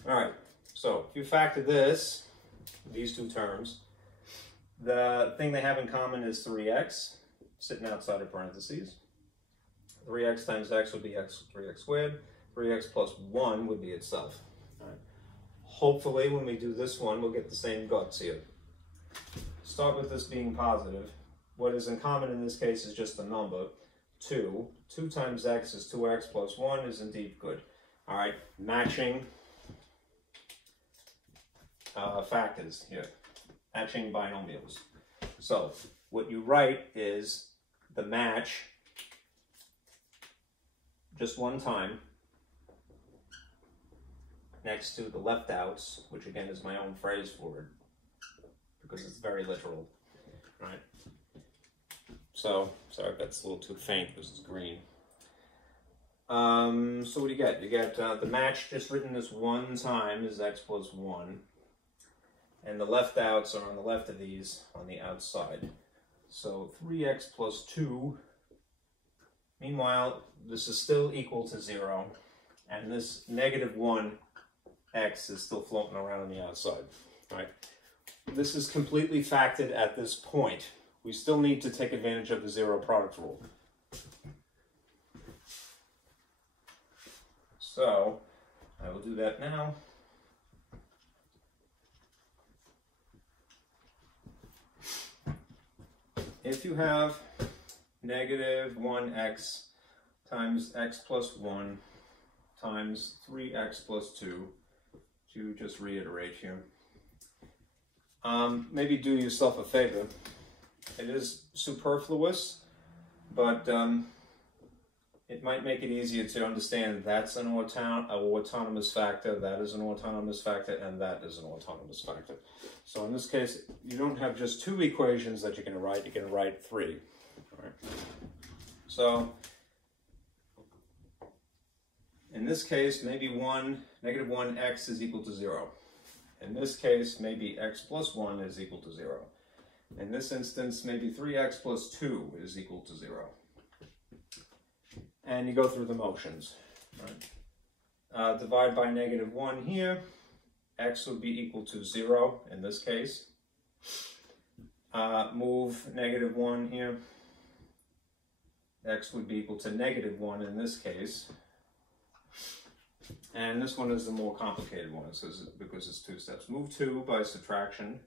All right, so if you factor this, these 2 terms, the thing they have in common is 3x, sitting outside of parentheses. 3x times x would be 3x squared. 3x plus 1 would be itself. All right. Hopefully, when we do this one, we'll get the same guts here. Start with this being positive. What is in common in this case is just a number, 2. 2 times x is 2x plus 1 is indeed good. All right, matching factors here, matching binomials. So what you write is the match just one time next to the left outs, which again is my own phrase for it because it's very literal, right? So, sorry if that's a little too faint because it's green. So what do you get? You get the match just written this one time is x plus 1. And the left outs are on the left of these on the outside. So 3x plus 2. Meanwhile, this is still equal to 0. And this negative 1x is still floating around on the outside. Right? This is completely factored at this point. We still need to take advantage of the 0 product rule. So I will do that now. If you have negative 1x times x plus 1 times 3x plus 2, to just reiterate here, maybe do yourself a favor. It is superfluous, but it might make it easier to understand that's an autonomous factor, that is an autonomous factor, and that is an autonomous factor. So in this case, you don't have just 2 equations that you're going to write, you're going to write 3. All right. So in this case, maybe negative 1x is equal to 0. In this case, maybe x plus 1 is equal to 0. In this instance, maybe 3x plus 2 is equal to 0. And you go through the motions. Right? Divide by -1 here. X would be equal to 0 in this case. Move -1 here. X would be equal to -1 in this case. And this one is the more complicated one because it's 2 steps. Move 2 by subtraction.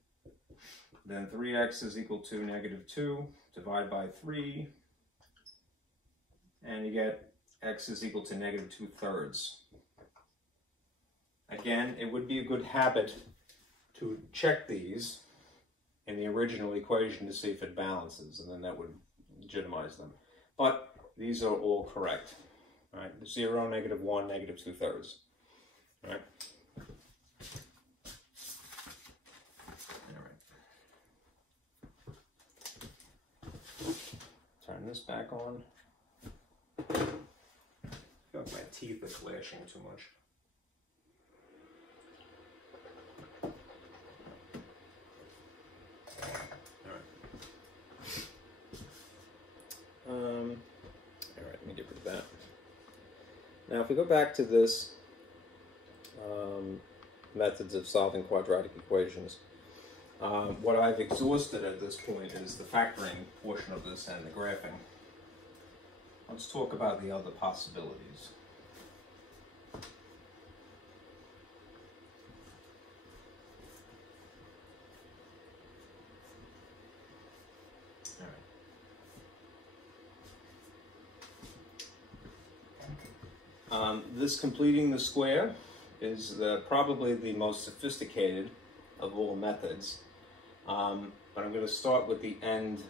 Then 3x is equal to -2. Divide by 3. And you get x is equal to -2/3. Again, it would be a good habit to check these in the original equation to see if it balances, and then that would legitimize them. But these are all correct. Right? 0, -1, -2/3. Right? All right. Turn this back on. I feel like my teeth are clashing too much. All right, let me get rid of that. Now, if we go back to this methods of solving quadratic equations, what I've exhausted at this point is the factoring portion of this and the graphing. Let's talk about the other possibilities. This completing the square is probably the most sophisticated of all methods, but I'm going to start with the end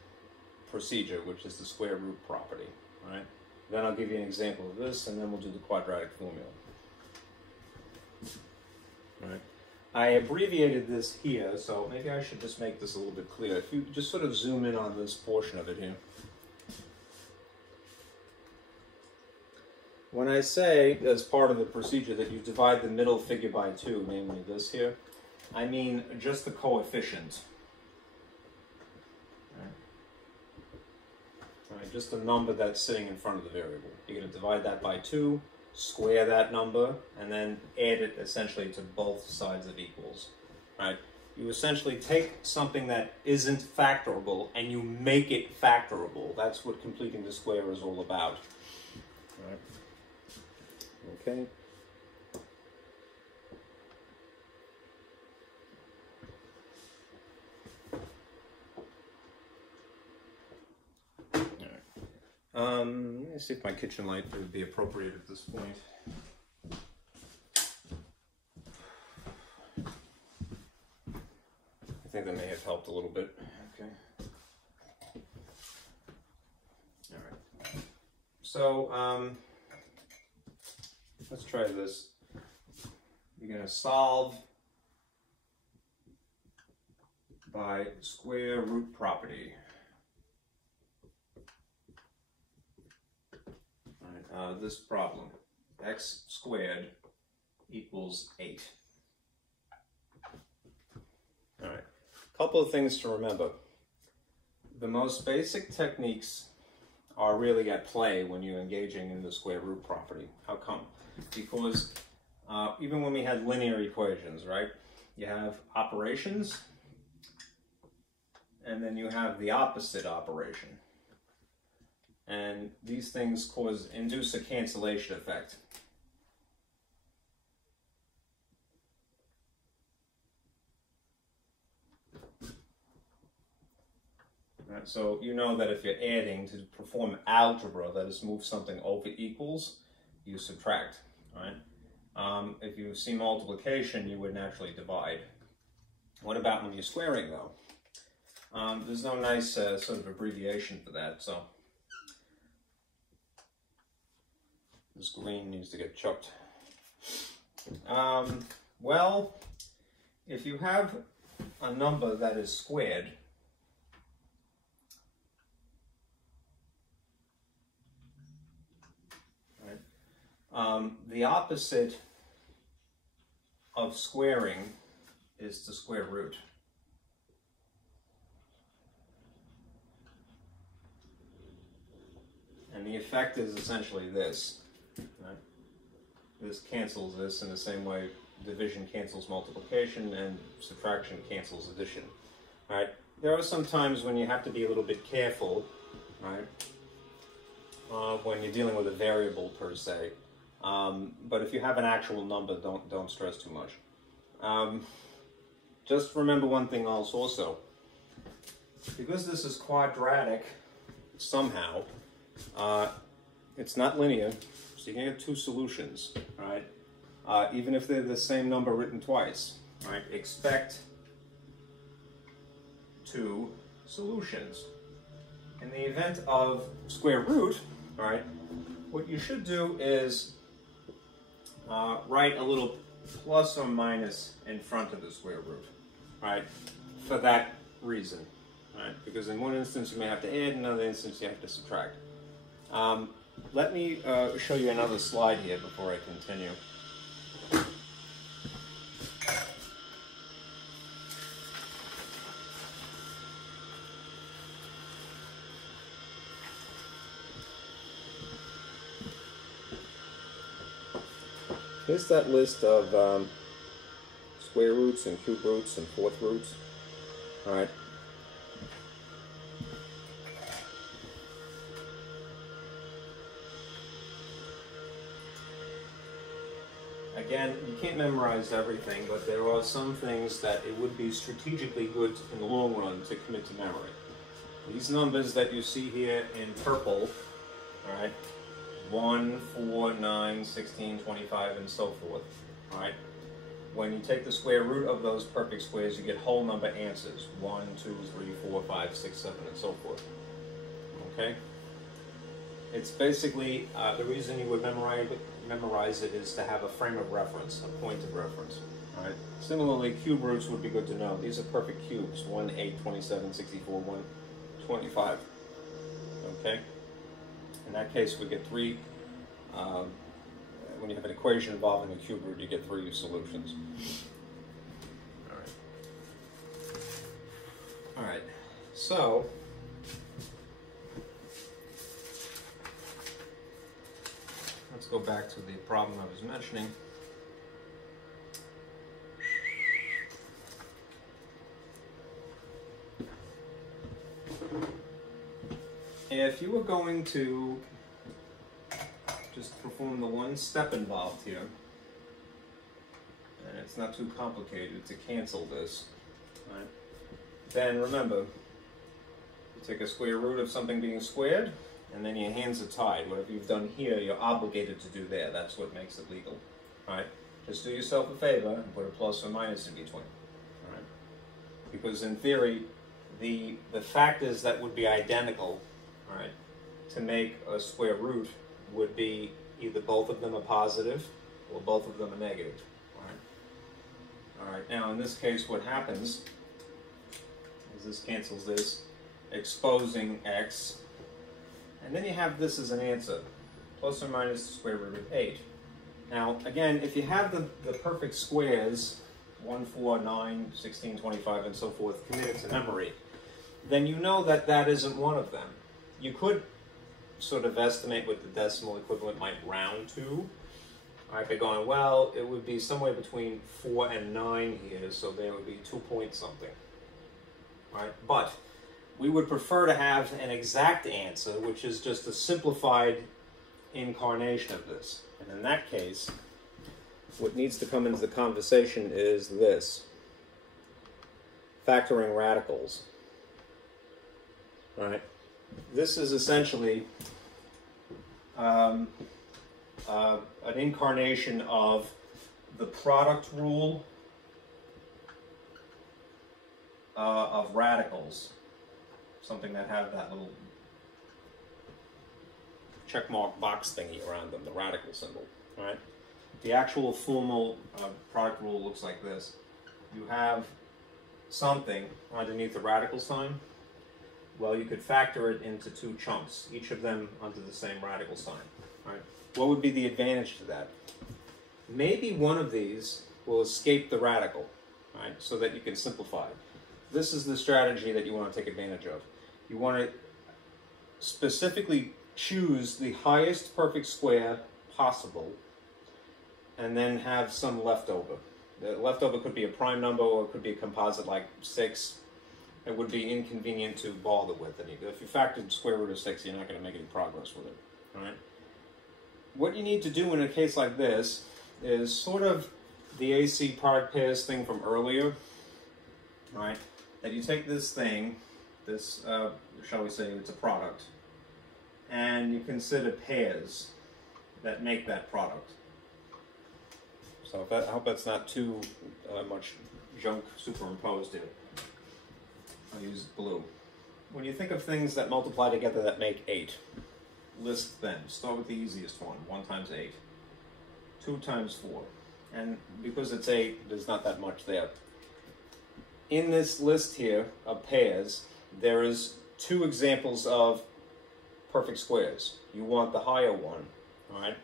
procedure, which is the square root property. Right? Then I'll give you an example of this, and then we'll do the quadratic formula. Right? I abbreviated this here, so maybe I should just make this a little bit clearer. If you just sort of zoom in on this portion of it here. When I say, as part of the procedure, that you divide the middle figure by 2, namely this here, I mean just the coefficient. Right, just the number that's sitting in front of the variable. You're going to divide that by 2, square that number, and then add it essentially to both sides of equals. Right? You essentially take something that isn't factorable and you make it factorable. That's what completing the square is all about. Right? Okay. Let me see if my kitchen light would be appropriate at this point. I think that may have helped a little bit. Okay. All right. So, let's try this. You're going to solve by square root property. All right, this problem, x squared equals 8. All right, a couple of things to remember. The most basic techniques are really at play when you're engaging in the square root property. How come? Because even when we had linear equations, right, you have operations, and then you have the opposite operation. And these things induce a cancellation effect. Right, so you know that if you're adding to perform algebra, that is move something over equals, you subtract. Right? If you see multiplication, you would naturally divide. What about when you're squaring, though? There's no nice sort of abbreviation for that, so this green needs to get chucked. Well, if you have a number that is squared, right, the opposite of squaring is to square root. And the effect is essentially this. Right? This cancels this in the same way division cancels multiplication and subtraction cancels addition. All right? There are some times when you have to be a little bit careful, right? When you're dealing with a variable per se. But if you have an actual number, don't stress too much. Just remember one thing else also. Because this is quadratic somehow, it's not linear, so you can get two solutions, right? Even if they're the same number written twice, right? Expect two solutions. In the event of square root, all right, what you should do is write a little plus or minus in front of the square root, right? For that reason, right? Because in one instance you may have to add, in another instance you have to subtract. Let me show you another slide here before I continue. Here's that list of square roots and cube roots and fourth roots. All right. Again, you can't memorize everything, but there are some things that it would be strategically good in the long run to commit to memory. These numbers that you see here in purple, all right, 1, 4, 9, 16, 25, and so forth, all right? When you take the square root of those perfect squares, you get whole number answers, 1, 2, 3, 4, 5, 6, 7, and so forth, okay? It's basically, the reason you would memorize it is to have a frame of reference, a point of reference, all right? Similarly, cube roots would be good to know. These are perfect cubes, 1, 8, 27, 64, 1, 25, okay? In that case, we get three, when you have an equation involving a cube root, you get three solutions. All right. All right, so let's go back to the problem I was mentioning. If you were going to just perform the one step involved here, and it's not too complicated to cancel this, right? Then remember, you take a square root of something being squared, and then your hands are tied. Whatever you've done here, you're obligated to do there. That's what makes it legal, all right? Just do yourself a favor and put a plus or minus in between, all right? Because in theory, the factors that would be identical, all right, to make a square root would be either both of them are positive or both of them are negative. All right, now in this case what happens is this cancels this, exposing x, and then you have this as an answer, plus or minus the square root of 8. Now again, if you have the perfect squares, 1, 4, 9, 16, 25, and so forth, committed to memory, then you know that that isn't one of them. You could sort of estimate what the decimal equivalent might round to. All right, by going, well, it would be somewhere between 4 and 9 here, so there would be 2 point something. All right, but we would prefer to have an exact answer, which is just a simplified incarnation of this. And in that case, what needs to come into the conversation is this: factoring radicals. All right. This is essentially an incarnation of the product rule of radicals, something that have that little checkmark box thingy around them, the radical symbol, right? The actual formal product rule looks like this. You have something underneath the radical sign. Well, you could factor it into two chunks, each of them under the same radical sign. Right? What would be the advantage to that? Maybe one of these will escape the radical. right, so that you can simplify. This is the strategy that you want to take advantage of. You want to specifically choose the highest perfect square possible and then have some leftover. The leftover could be a prime number or it could be a composite like 6. It would be inconvenient to bother with it. If you factored square root of 6, you're not going to make any progress with it. All right? What you need to do in a case like this is sort of the AC product pairs thing from earlier. All right? That you take this thing, this, shall we say, it's a product, and you consider pairs that make that product. So I hope that's not too much junk superimposed here. I'll use blue. When you think of things that multiply together that make 8, list them. Start with the easiest one. 1 times 8. 2 times 4. And because it's 8, there's not that much there. In this list here of pairs, there is 2 examples of perfect squares. You want the higher one. All right?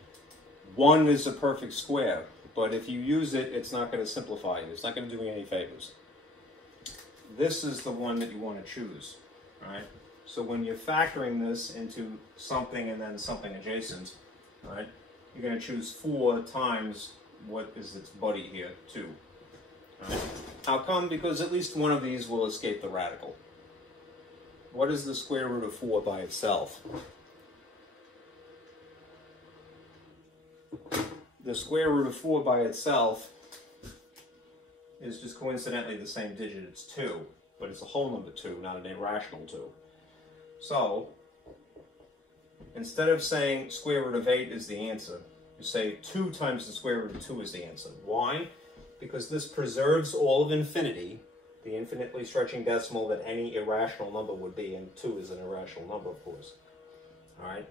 1 is a perfect square, but if you use it, it's not going to simplify you. It's not going to do you any favors. This is the one that you want to choose. All right? So when you're factoring this into something and then something adjacent, all right, you're going to choose 4 times what is its buddy here, 2. All right? How come? Because at least one of these will escape the radical. What is the square root of 4 by itself? The square root of 4 by itself is just coincidentally the same digit. It's 2, but it's a whole number 2, not an irrational 2. So, instead of saying square root of 8 is the answer, you say 2 times the square root of 2 is the answer. Why? Because this preserves all of infinity, the infinitely stretching decimal that any irrational number would be, and 2 is an irrational number, of course. All right?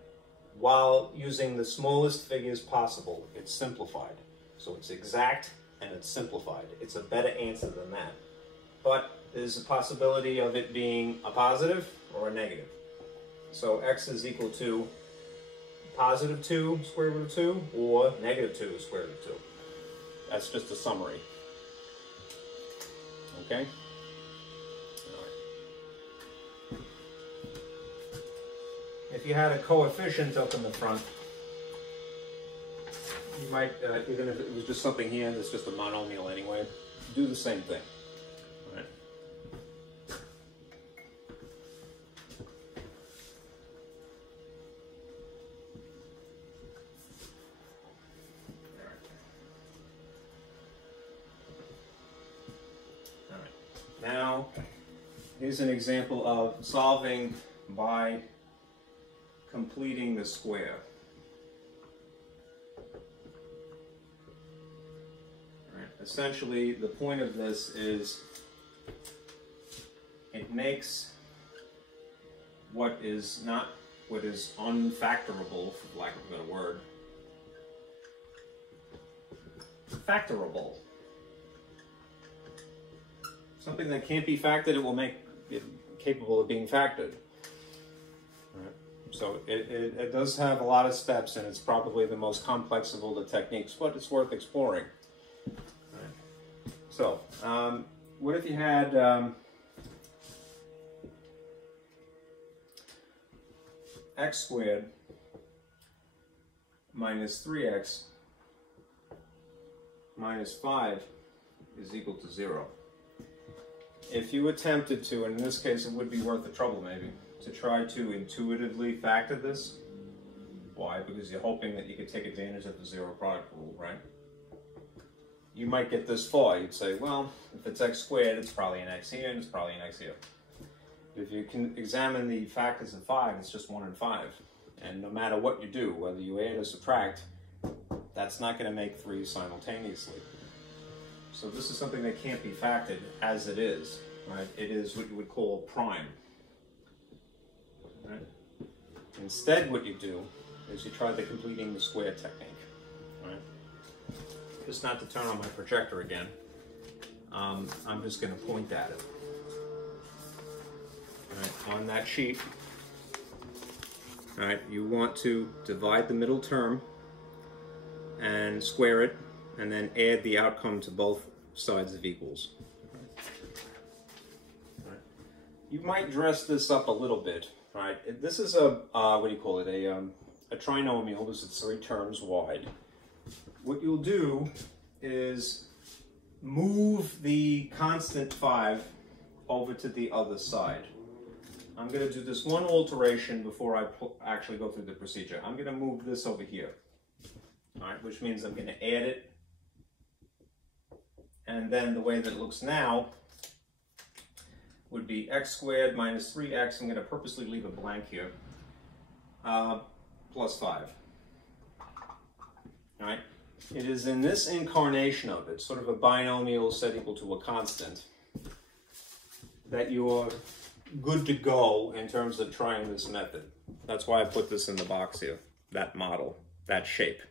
While using the smallest figures possible, it's simplified. So it's exact and it's simplified. It's a better answer than that. But there's a possibility of it being a positive or a negative. So x is equal to positive 2 square root of 2 or negative 2 square root of 2. That's just a summary. Okay? All right. If you had a coefficient up in the front, you might, even if it was just something here that's just a monomial anyway, do the same thing. All right. Now, here's an example of solving by completing the square. All right. Essentially, the point of this is it makes what is unfactorable, for lack of a better word, factorable. Something that can't be factored, it will make it capable of being factored. Right. So it does have a lot of steps, and it's probably the most complex of all the techniques, but it's worth exploring. Right. So, what if you had x squared minus 3x minus 5 is equal to 0? If you attempted to, and in this case it would be worth the trouble maybe, to try to intuitively factor this. Why? Because you're hoping that you could take advantage of the zero product rule, right? You might get this far. You'd say, well, if it's x squared, it's probably an x here, and it's probably an x here. If you can examine the factors of 5, it's just 1 and 5. And no matter what you do, whether you add or subtract, that's not going to make 3 simultaneously. So this is something that can't be factored as it is, right? It is what you would call prime. Right? Instead, what you do is you try the completing the square technique. Right? Just not to turn on my projector again. I'm just going to point at it. Right? On that sheet, all right, you want to divide the middle term and square it, and then add the outcome to both sides of equals. you might dress this up a little bit, right? This is a, what do you call it, a trinomial. This is 3 terms wide. What you'll do is move the constant 5 over to the other side. I'm going to do this one alteration before I actually go through the procedure. I'm going to move this over here, all right, which means I'm going to add it. And then the way that it looks now would be x squared minus 3x. I'm going to purposely leave a blank here, plus 5. All right. It is in this incarnation of it, sort of a binomial set equal to a constant, that you're good to go in terms of trying this method. That's why I put this in the box here, that model, that shape.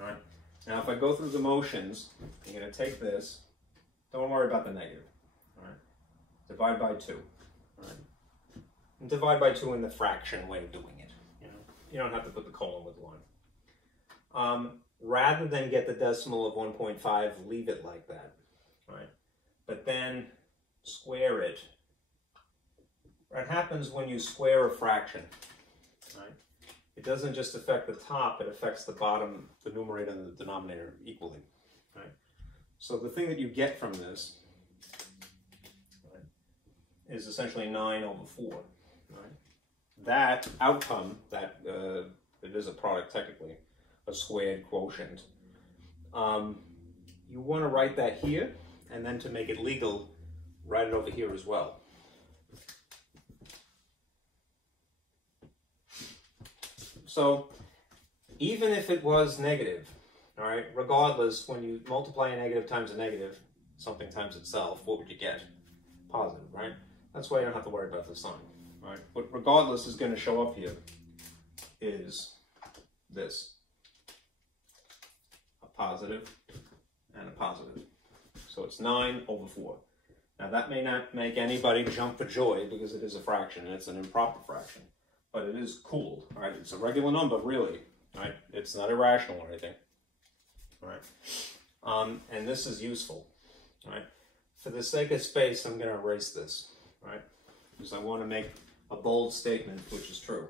All right. Now, if I go through the motions, I'm going to take this. Don't worry about the negative. All right. Divide by 2. All right. And divide by 2 in the fraction way of doing it. You don't have to put the colon with the line. Rather than get the decimal of 1.5, leave it like that. All right. But then square it. What happens when you square a fraction? Right? It doesn't just affect the top, it affects the bottom, the numerator and the denominator equally. Right? So the thing that you get from this, right, is essentially 9 over 4. Right? That outcome, that it is a product technically, a squared quotient, you want to write that here, and then to make it legal, write it over here as well. So even if it was negative, all right, regardless, when you multiply a negative times a negative, something times itself, what would you get? Positive, right? That's why you don't have to worry about the sign, right? What regardless is going to show up here is this, a positive and a positive. So it's 9 over 4. Now that may not make anybody jump for joy because it is a fraction and it's an improper fraction, but it is cool, right? It's a regular number, really, right? It's not irrational or anything, right? And this is useful, right? For the sake of space, I'm going to erase this, right? Because I want to make a bold statement, which is true.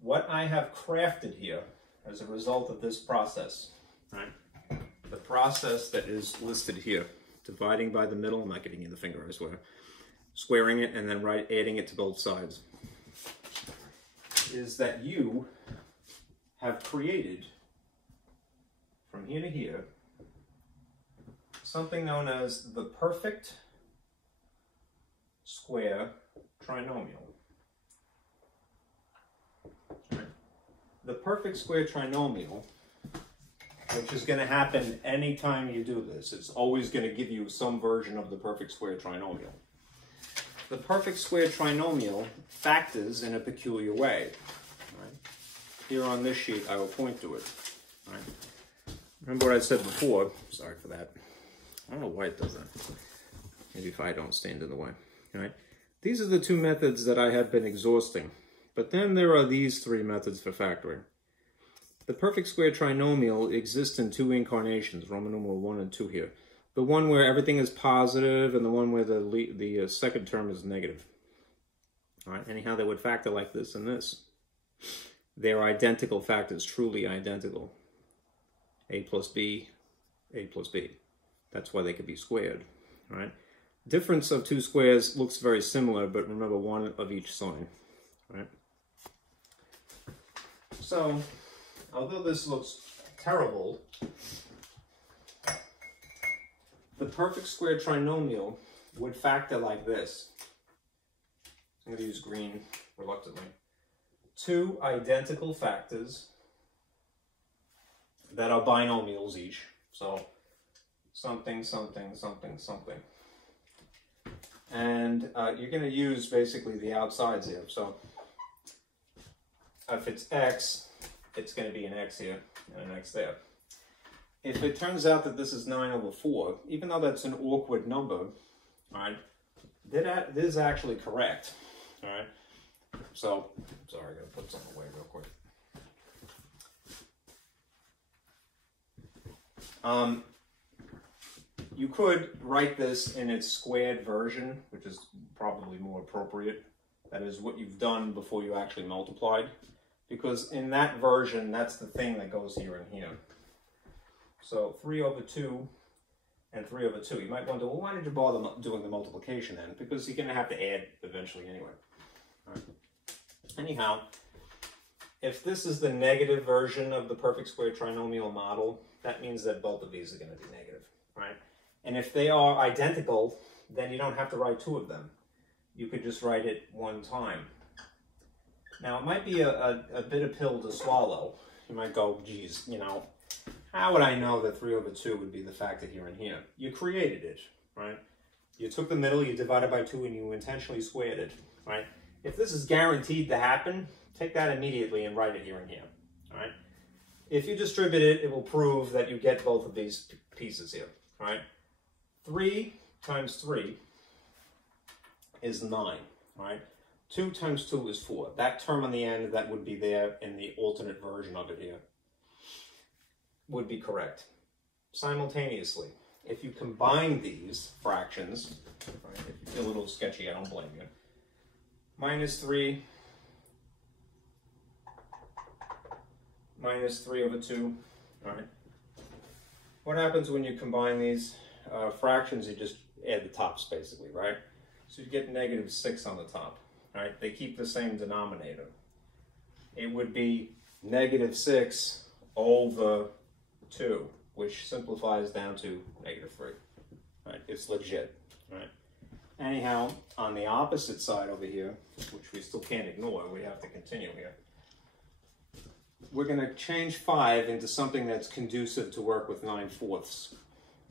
What I have crafted here as a result of this process, right? The process that is listed here, dividing by the middle, I'm not giving you the finger, I swear, squaring it and then adding it to both sides, is that you have created, from here to here, something known as the perfect square trinomial. Right? The perfect square trinomial, which is going to happen anytime you do this. It's always going to give you some version of the perfect square trinomial. The perfect square trinomial factors in a peculiar way. Right? Here on this sheet, I will point to it. Right? Remember what I said before? Sorry for that. I don't know why it does that. Maybe if I don't stand in the way. Right? These are the 2 methods that I have been exhausting. But then there are these 3 methods for factoring. The perfect square trinomial exists in 2 incarnations, Roman numeral 1 and 2 here. The one where everything is positive and the one where the second term is negative. All right, anyhow, they would factor like this and this. They're identical factors, truly identical. A plus B, A plus B. That's why they could be squared. All right? Difference of 2 squares looks very similar, but remember 1 of each sign. All right? So, although this looks terrible, the perfect square trinomial would factor like this. I'm going to use green reluctantly. 2 identical factors that are binomials each. So something, something, something, something. And you're going to use basically the outsides here. So if it's x, it's going to be an x here and an x there. If it turns out that this is 9 over 4, even though that's an awkward number, all right, that is actually correct. All right. So, sorry, I got to put something away real quick. You could write this in its squared version, which is probably more appropriate. That is what you've done before you actually multiplied. Because in that version, that's the thing that goes here and here. So 3 over 2 and 3 over 2. You might wonder, well, why did you bother doing the multiplication then? Because you're going to have to add eventually anyway. All right. Anyhow, if this is the negative version of the perfect square trinomial model, that means that both of these are going to be negative, right? And if they are identical, then you don't have to write two of them. You could just write it one time. Now, it might be a bitter pill to swallow. You might go, geez, you know, how would I know that 3 over 2 would be the factor here and here? You created it, right? You took the middle, you divided by 2, and you intentionally squared it, right? If this is guaranteed to happen, take that immediately and write it here and here, all right? If you distribute it, it will prove that you get both of these pieces here, all right? 3 times 3 is 9, all right? 2 times 2 is 4. That term on the end that would be there in the alternate version of it here would be correct. Simultaneously, if you combine these fractions, right, if you feel a little sketchy, I don't blame you. Minus 3 minus 3 over 2, all right? What happens when you combine these fractions? You just add the tops, basically, right? So you get negative 6 on the top, right? They keep the same denominator. It would be negative 6 over 2, which simplifies down to negative 3, right? It's legit, right? Anyhow, on the opposite side over here, which we still can't ignore, we have to continue here. We're going to change 5 into something that's conducive to work with 9/4,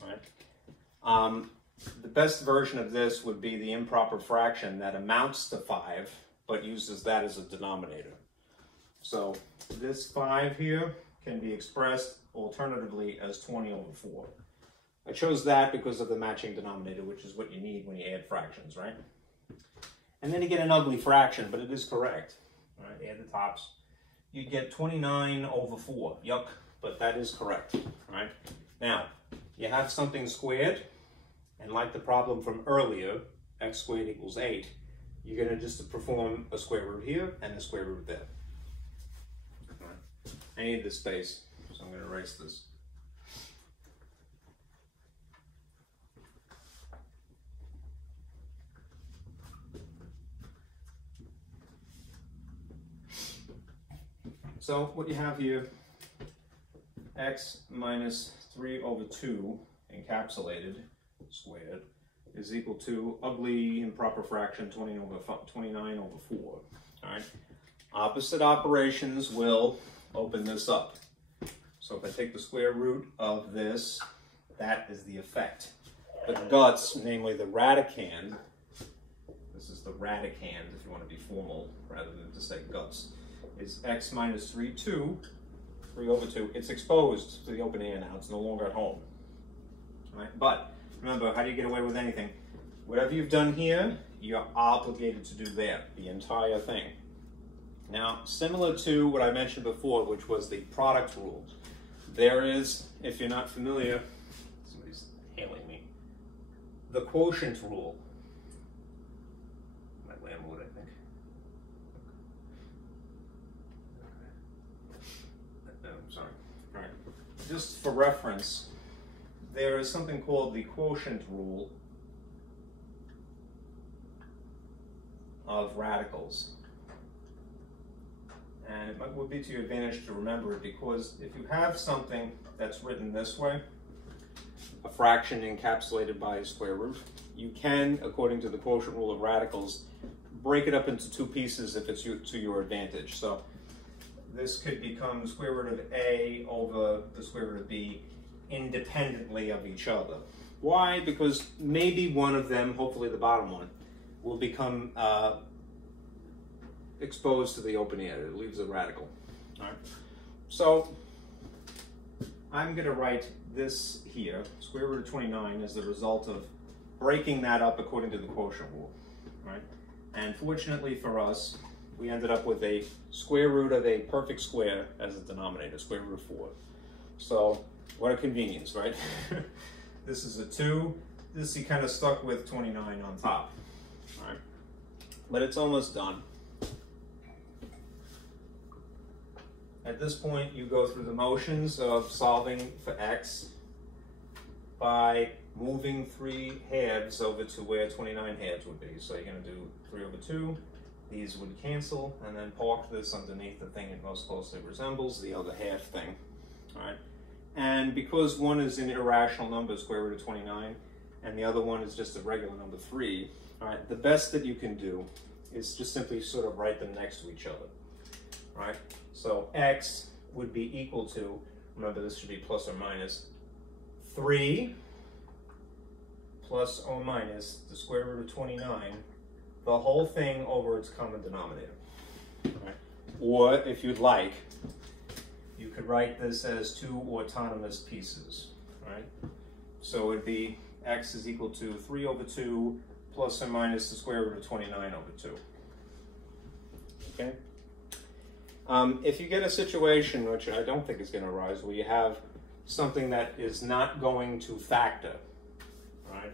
right? The best version of this would be the improper fraction that amounts to 5, but uses that as a denominator. So this 5 here can be expressed alternatively as 20 over 4. I chose that because of the matching denominator, which is what you need when you add fractions, right? And then you get an ugly fraction, but it is correct. All right, add the tops. You'd get 29 over 4. Yuck, but that is correct, right? Now, you have something squared, and like the problem from earlier, x squared equals 8, you're going to just perform a square root here and a square root there. All right. I need this space, so I'm going to erase this. So what you have here, x minus 3 over 2 encapsulated, squared, is equal to ugly improper fraction 29 over 4. All right. Opposite operations will open this up. So if I take the square root of this, that is the effect. The guts, namely the radicand, this is the radicand if you want to be formal rather than to say guts, is x minus 3 over 2. It's exposed to the open air now. It's no longer at home. All right? But remember, how do you get away with anything? Whatever you've done here, you're obligated to do there, the entire thing. Now, similar to what I mentioned before, which was the product rule, there is, if you're not familiar, somebody's hailing me, the quotient rule. My landlord, I think. I'm sorry. All right. Just for reference, there is something called the quotient rule of radicals. And it would be to your advantage to remember it, because if you have something that's written this way, a fraction encapsulated by a square root, you can, according to the quotient rule of radicals, break it up into two pieces if it's to your advantage. So this could become the square root of a over the square root of b independently of each other. Why? Because maybe one of them, hopefully the bottom one, will become exposed to the open air. It leaves a radical. All right. So I'm going to write this here, square root of 29, as the result of breaking that up according to the quotient rule. Right? And fortunately for us, we ended up with a square root of a perfect square as a denominator, square root of 4. So what a convenience, right? This is a 2. This you kind of stuck with 29 on top. All right. But it's almost done. At this point, you go through the motions of solving for x by moving 3 halves over to where 29 halves would be. So you're going to do 3 over 2. These would cancel, and then park this underneath the thing it most closely resembles, the other half thing. All right. And because one is an irrational number, square root of 29, and the other one is just a regular number 3, all right, the best that you can do is just simply sort of write them next to each other. All right. So x would be equal to, remember this should be plus or minus, 3 plus or minus the square root of 29, the whole thing over its common denominator. Right. Or if you'd like, you could write this as 2 autonomous pieces. Right? So it would be x is equal to 3 over 2 plus or minus the square root of 29 over 2. Okay? If you get a situation, which I don't think is going to arise, where you have something that is not going to factor, right?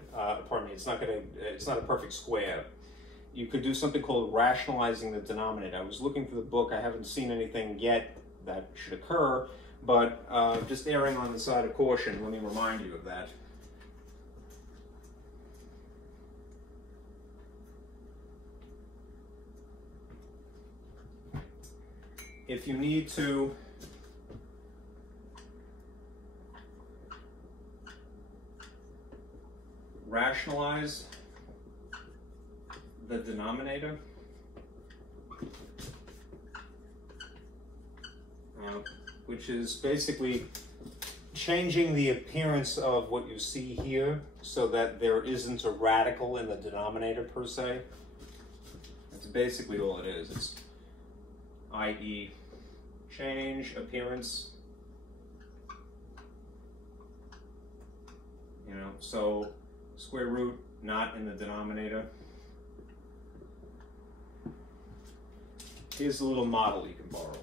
Pardon me, it's not a perfect square. You could do something called rationalizing the denominator. I was looking for the book. I haven't seen anything yet that should occur, but just erring on the side of caution, let me remind you of that. If you need to rationalize the denominator, which is basically changing the appearance of what you see here so that there isn't a radical in the denominator per se. That's basically all it is. It's i.e. change appearance, so square root not in the denominator. Here's a little model you can borrow.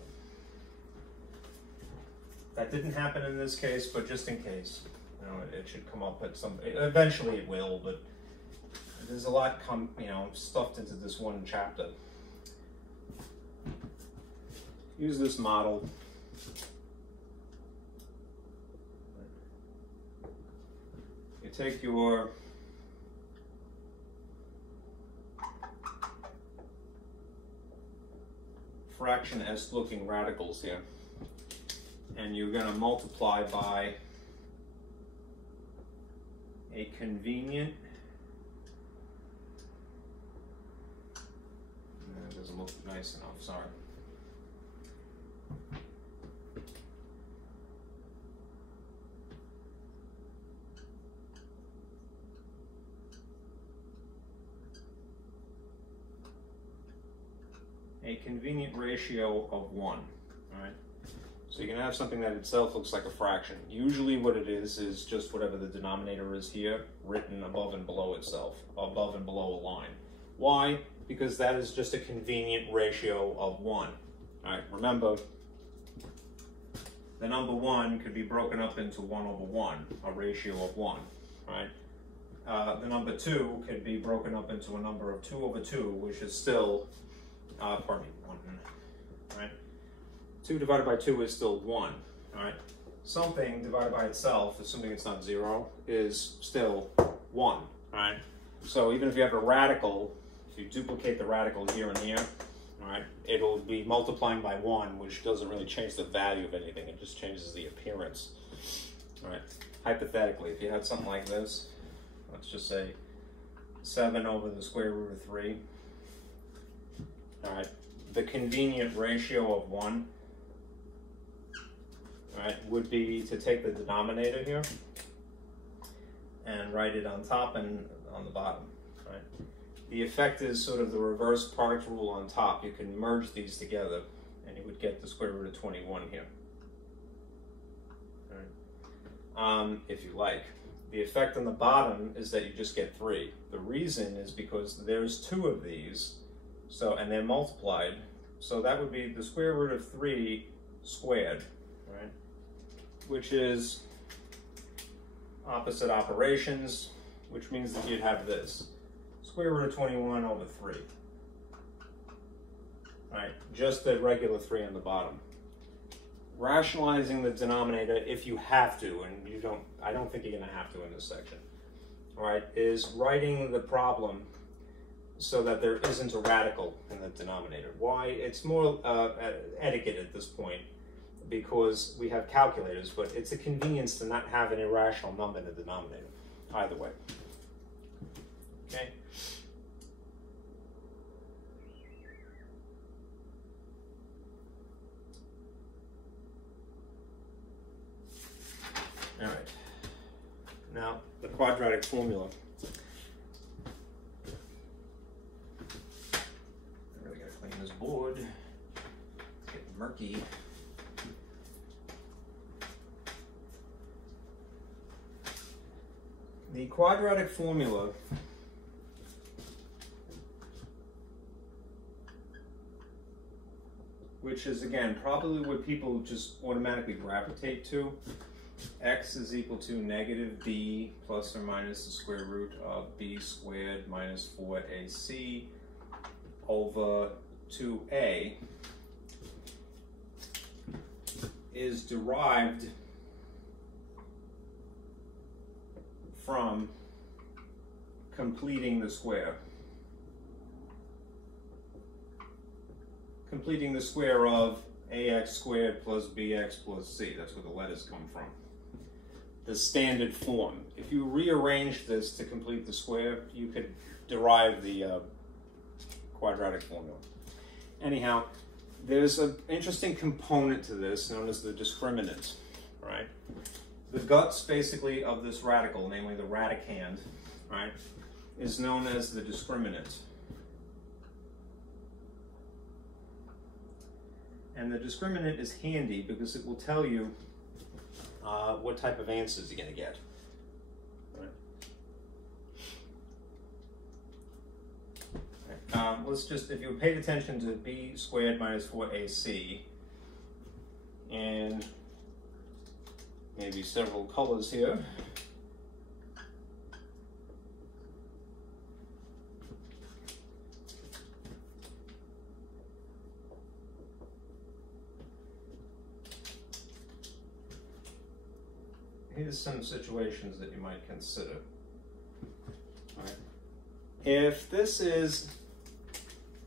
That didn't happen in this case, but just in case, it should come up at some. Eventually, it will, but there's a lot stuffed into this one chapter. Use this model. You take your fraction s looking radicals here, and you're going to multiply by a convenient, that doesn't look nice enough, sorry. A convenient ratio of 1, all right? So you can have something that itself looks like a fraction. Usually what it is just whatever the denominator is here, written above and below itself, above and below a line. Why? Because that is just a convenient ratio of 1. All right, remember, the number 1 could be broken up into 1 over 1, a ratio of 1, right? The number 2 could be broken up into a number of 2 over 2, which is still, 1, right? 2 divided by 2 is still 1, all right? Something divided by itself, assuming it's not 0, is still 1, all right? So even if you have a radical, if you duplicate the radical here and here, all right, it'll be multiplying by 1, which doesn't really change the value of anything. It just changes the appearance, all right? Hypothetically, if you had something like this, let's just say 7 over the square root of 3, all right, the convenient ratio of 1, all right, would be to take the denominator here and write it on top and on the bottom, right? The effect is sort of the reverse product rule on top. You can merge these together and you would get the square root of 21 here, all right? If you like. The effect on the bottom is that you just get 3. The reason is because there's 2 of these, so, and they're multiplied, so that would be the square root of 3 squared, right? Which is opposite operations, which means that you'd have this. Square root of 21 over 3. Right, just the regular 3 on the bottom. Rationalizing the denominator, if you have to, and you don't, I don't think you're going to have to in this section, all right, is writing the problem so that there isn't a radical in the denominator. Why? It's more etiquette at this point because we have calculators, but it's a convenience to not have an irrational number in the denominator, either way. Okay. All right. Now, the quadratic formula. I really gotta clean this board. It's getting murky. The quadratic formula which is, again, probably what people just automatically gravitate to. X is equal to negative b plus or minus the square root of b squared minus 4ac over 2a is derived from completing the square. Completing the square of ax squared plus bx plus c. That's where the letters come from. The standard form. If you rearrange this to complete the square, you could derive the quadratic formula. Anyhow, there's an interesting component to this known as the discriminant, right? The guts, basically, of this radical, namely the radicand, right, is known as the discriminant. And the discriminant is handy because it will tell you what type of answers you're going to get. Right. Let's just, if you paid attention to b squared minus 4ac, and maybe several colors here. Here's some situations that you might consider. All right. If this is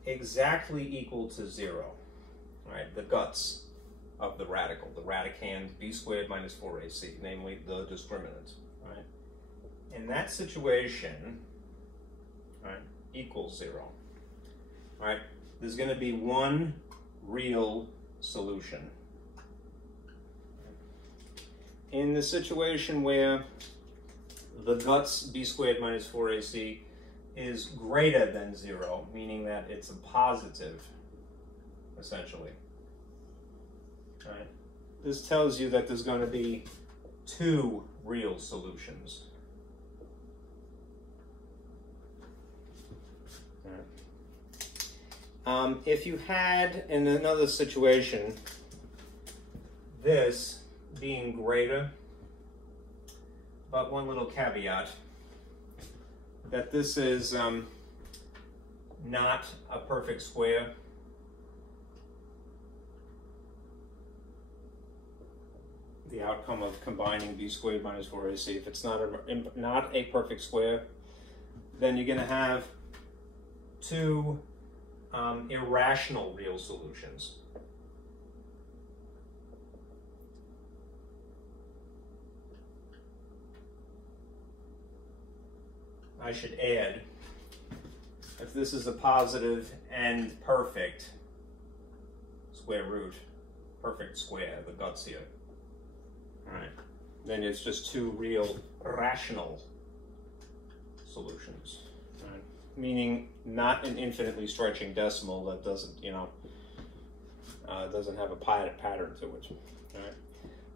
exactly equal to 0, right, the guts of the radical, the radicand b squared minus 4ac, namely the discriminant, right? In that situation, right, equals 0, right, there's going to be one real solution. In the situation where the guts b squared minus 4ac is greater than 0, meaning that it's a positive, essentially. Right. This tells you that there's going to be two real solutions. Right. If you had, in another situation, this being greater, but one little caveat, that this is not a perfect square. The outcome of combining b squared minus 4ac, if it's not a perfect square, then you're going to have two irrational real solutions. I should add, if this is a positive and perfect square root, perfect square, the guts here, all right, then it's just two real rational solutions, right? Meaning not an infinitely stretching decimal that doesn't, doesn't have a pattern to it. All right.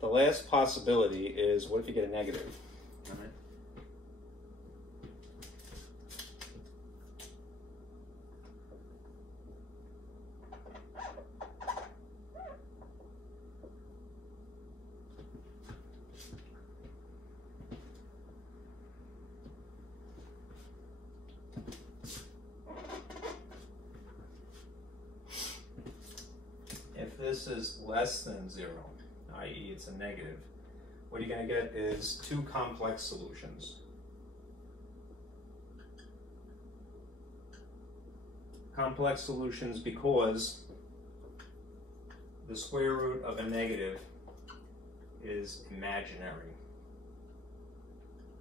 The last possibility is, what if you get a negative? All right. if this is less than 0, i.e. it's a negative, what you're going to get is two complex solutions. Complex solutions because the square root of a negative is imaginary.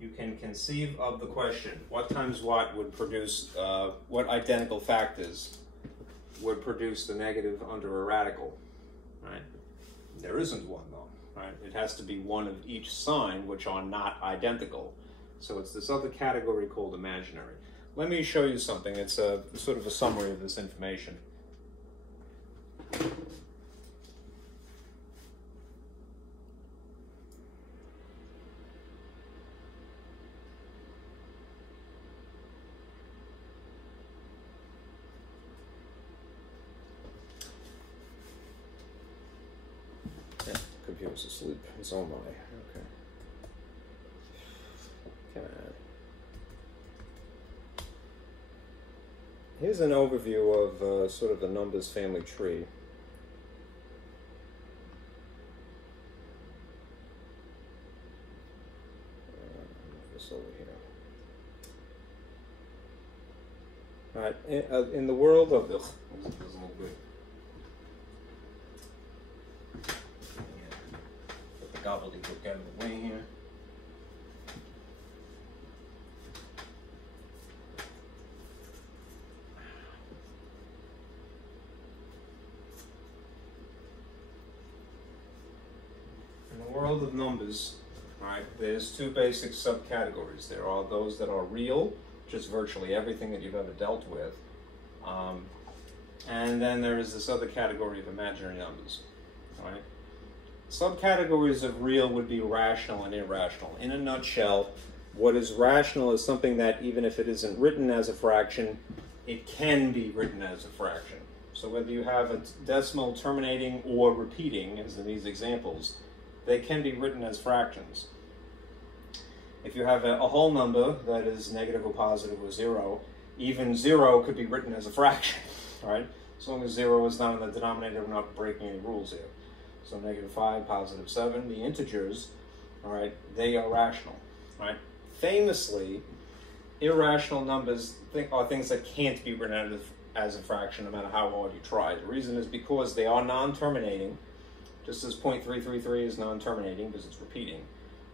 You can conceive of the question, what times what would produce, what identical factors would produce the negative under a radical, right? There isn't one though, right? It has to be one of each sign which are not identical. So it's this other category called imaginary. Let me show you something. It's a sort of a summary of this information. Computer's asleep. It's on my. Okay. Come on. Here's an overview of sort of the numbers family tree. This over here. All right. In the world of this doesn't look good. Gobbledygook out of the way here. In the world of numbers, right, there's two basic subcategories. There are those that are real, which is virtually everything that you've ever dealt with. And then there is this other category of imaginary numbers, right? Subcategories of real would be rational and irrational. In a nutshell, what is rational is something that even if it isn't written as a fraction, it can be written as a fraction. So whether you have a decimal terminating or repeating, as in these examples, they can be written as fractions. If you have a whole number that is negative or positive or 0, even 0 could be written as a fraction, right? As long as 0 is not in the denominator, we're not breaking any rules here. So -5, +7, the integers, all right, they are rational, right? Famously, irrational numbers are things that can't be written as a fraction no matter how hard you try. The reason is because they are non-terminating, just as 0.333 is non-terminating because it's repeating,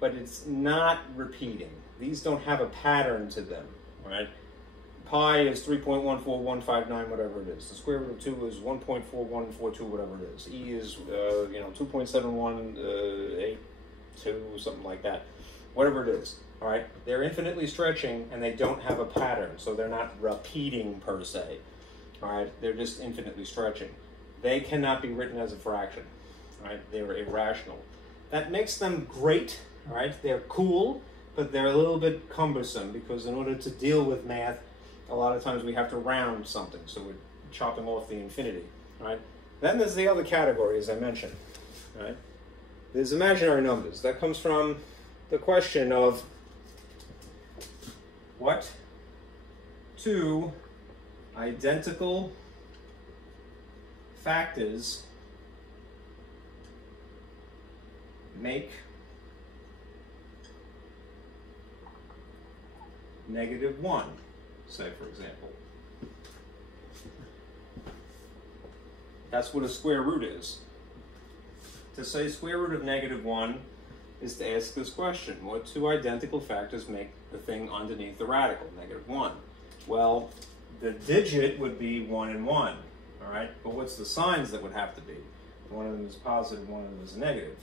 but it's not repeating. These don't have a pattern to them, right? Pi is 3.14159, whatever it is. The square root of 2 is 1.4142, whatever it is. E is, 2.7182, something like that. Whatever it is, all right? They're infinitely stretching, and they don't have a pattern, so they're not repeating per se, all right? They're just infinitely stretching. They cannot be written as a fraction, all right? They're irrational. That makes them great, all right? They're cool, but they're a little bit cumbersome, because in order to deal with math, a lot of times we have to round something, so we're chopping off the infinity, right? Then there's the other category, as I mentioned, right? There's imaginary numbers. That comes from the question of what two identical factors make -1. Say, for example. That's what a square root is. To say square root of -1 is to ask this question: what two identical factors make the thing underneath the radical, -1? Well, the digit would be 1 and 1, all right? But what's the signs that would have to be? One of them is positive, one of them is negative.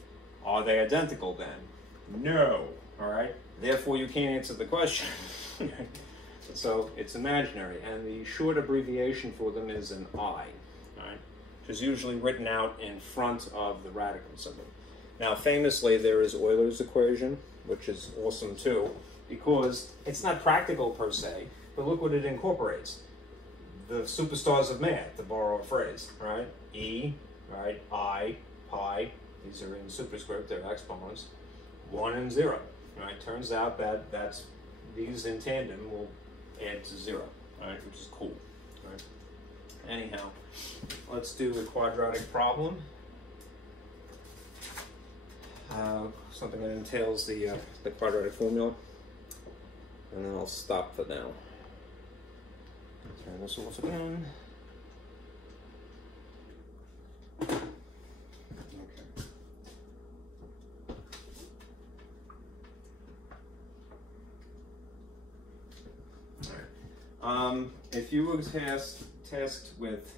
Are they identical then? No, all right? Therefore, you can't answer the question. So it's imaginary, and the short abbreviation for them is an I, right? Which is usually written out in front of the radical symbol. Now, famously, there is Euler's equation, which is awesome too, because it's not practical per se, but look what it incorporates. The superstars of math, to borrow a phrase, right? E, right? I, pi, these are in superscript, they're exponents, 1 and 0, right? Turns out that these in tandem will add to 0, right? Which is cool, right? Anyhow, let's do the quadratic problem. Something that entails the quadratic formula. And then I'll stop for now. Turn this off again. Okay. All right. If you were tasked with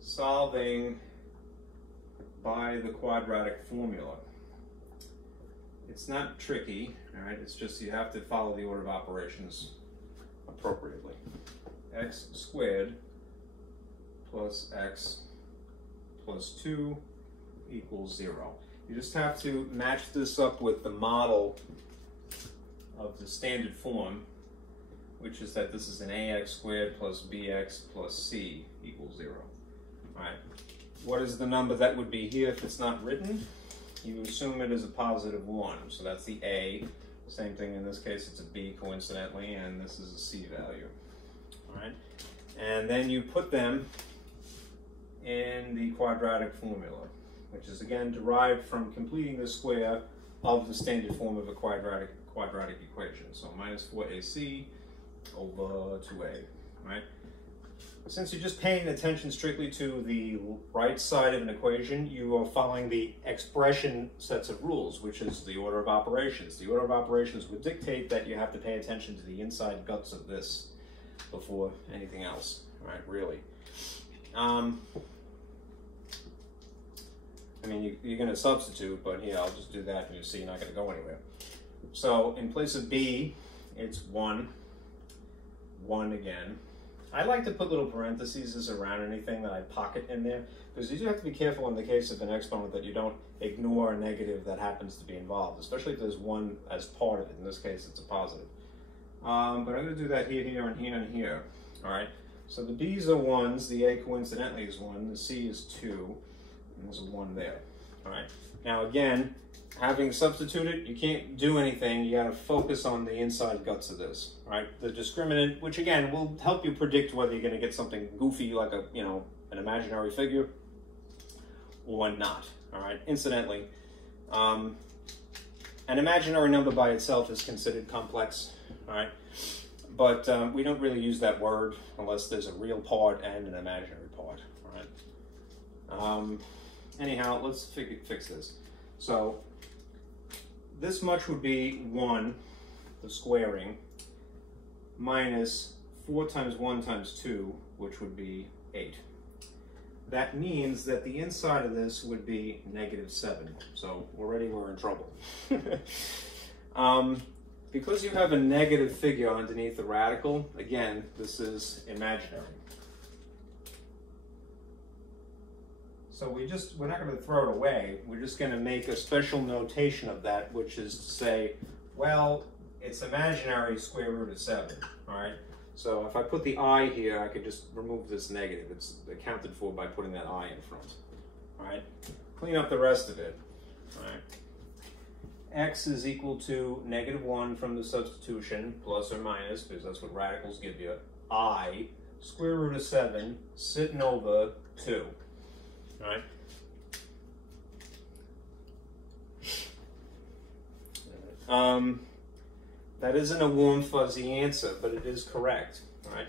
solving by the quadratic formula, it's not tricky, all right? It's just you have to follow the order of operations appropriately. X squared plus x plus 2 equals 0. You just have to match this up with the model of the standard form, which is that this is an ax squared plus bx plus c equals 0. All right. What is the number that would be here if it's not written? You assume it is a positive 1, so that's the a. Same thing in this case, it's a b coincidentally, and this is a c value. All right, and then you put them in the quadratic formula, which is again derived from completing the square of the standard form of a quadratic equation. So minus 4ac over 2a. Right. Since you're just paying attention strictly to the right side of an equation, you are following the expression sets of rules, which is the order of operations. The order of operations would dictate that you have to pay attention to the inside guts of this before anything else, right, really. I mean, you're going to substitute, but here, I'll just do that and you see you're not going to go anywhere. So in place of b, it's 1, 1 again. I like to put little parentheses around anything that I pocket in there, because you do have to be careful in the case of an exponent that you don't ignore a negative that happens to be involved, especially if there's one as part of it. In this case, it's a positive. But I'm going to do that here, here, and here, and here. All right. So the b's are 1s, the a coincidentally is 1, the c is 2, and there's a 1 there. All right. Now again, having substituted, you can't do anything. You got to focus on the inside guts of this, right? The discriminant, which again will help you predict whether you're going to get something goofy like a, an imaginary figure or not. All right. Incidentally, an imaginary number by itself is considered complex. All right. But we don't really use that word unless there's a real part and an imaginary part. All right. Anyhow, let's fix this. So this much would be 1, the squaring, minus 4 times 1 times 2, which would be 8. That means that the inside of this would be -7. So already we're in trouble. Because you have a negative figure underneath the radical, again, this is imaginary. So we're not going to throw it away. We're just going to make a special notation of that, which is to say, well, it's imaginary square root of 7, all right? So if I put the I here, I could just remove this negative. It's accounted for by putting that I in front, all right? Clean up the rest of it, all right? X is equal to -1 from the substitution, plus or minus, because that's what radicals give you, I, square root of 7, sitting over 2. All right. That isn't a warm, fuzzy answer, but it is correct. All right.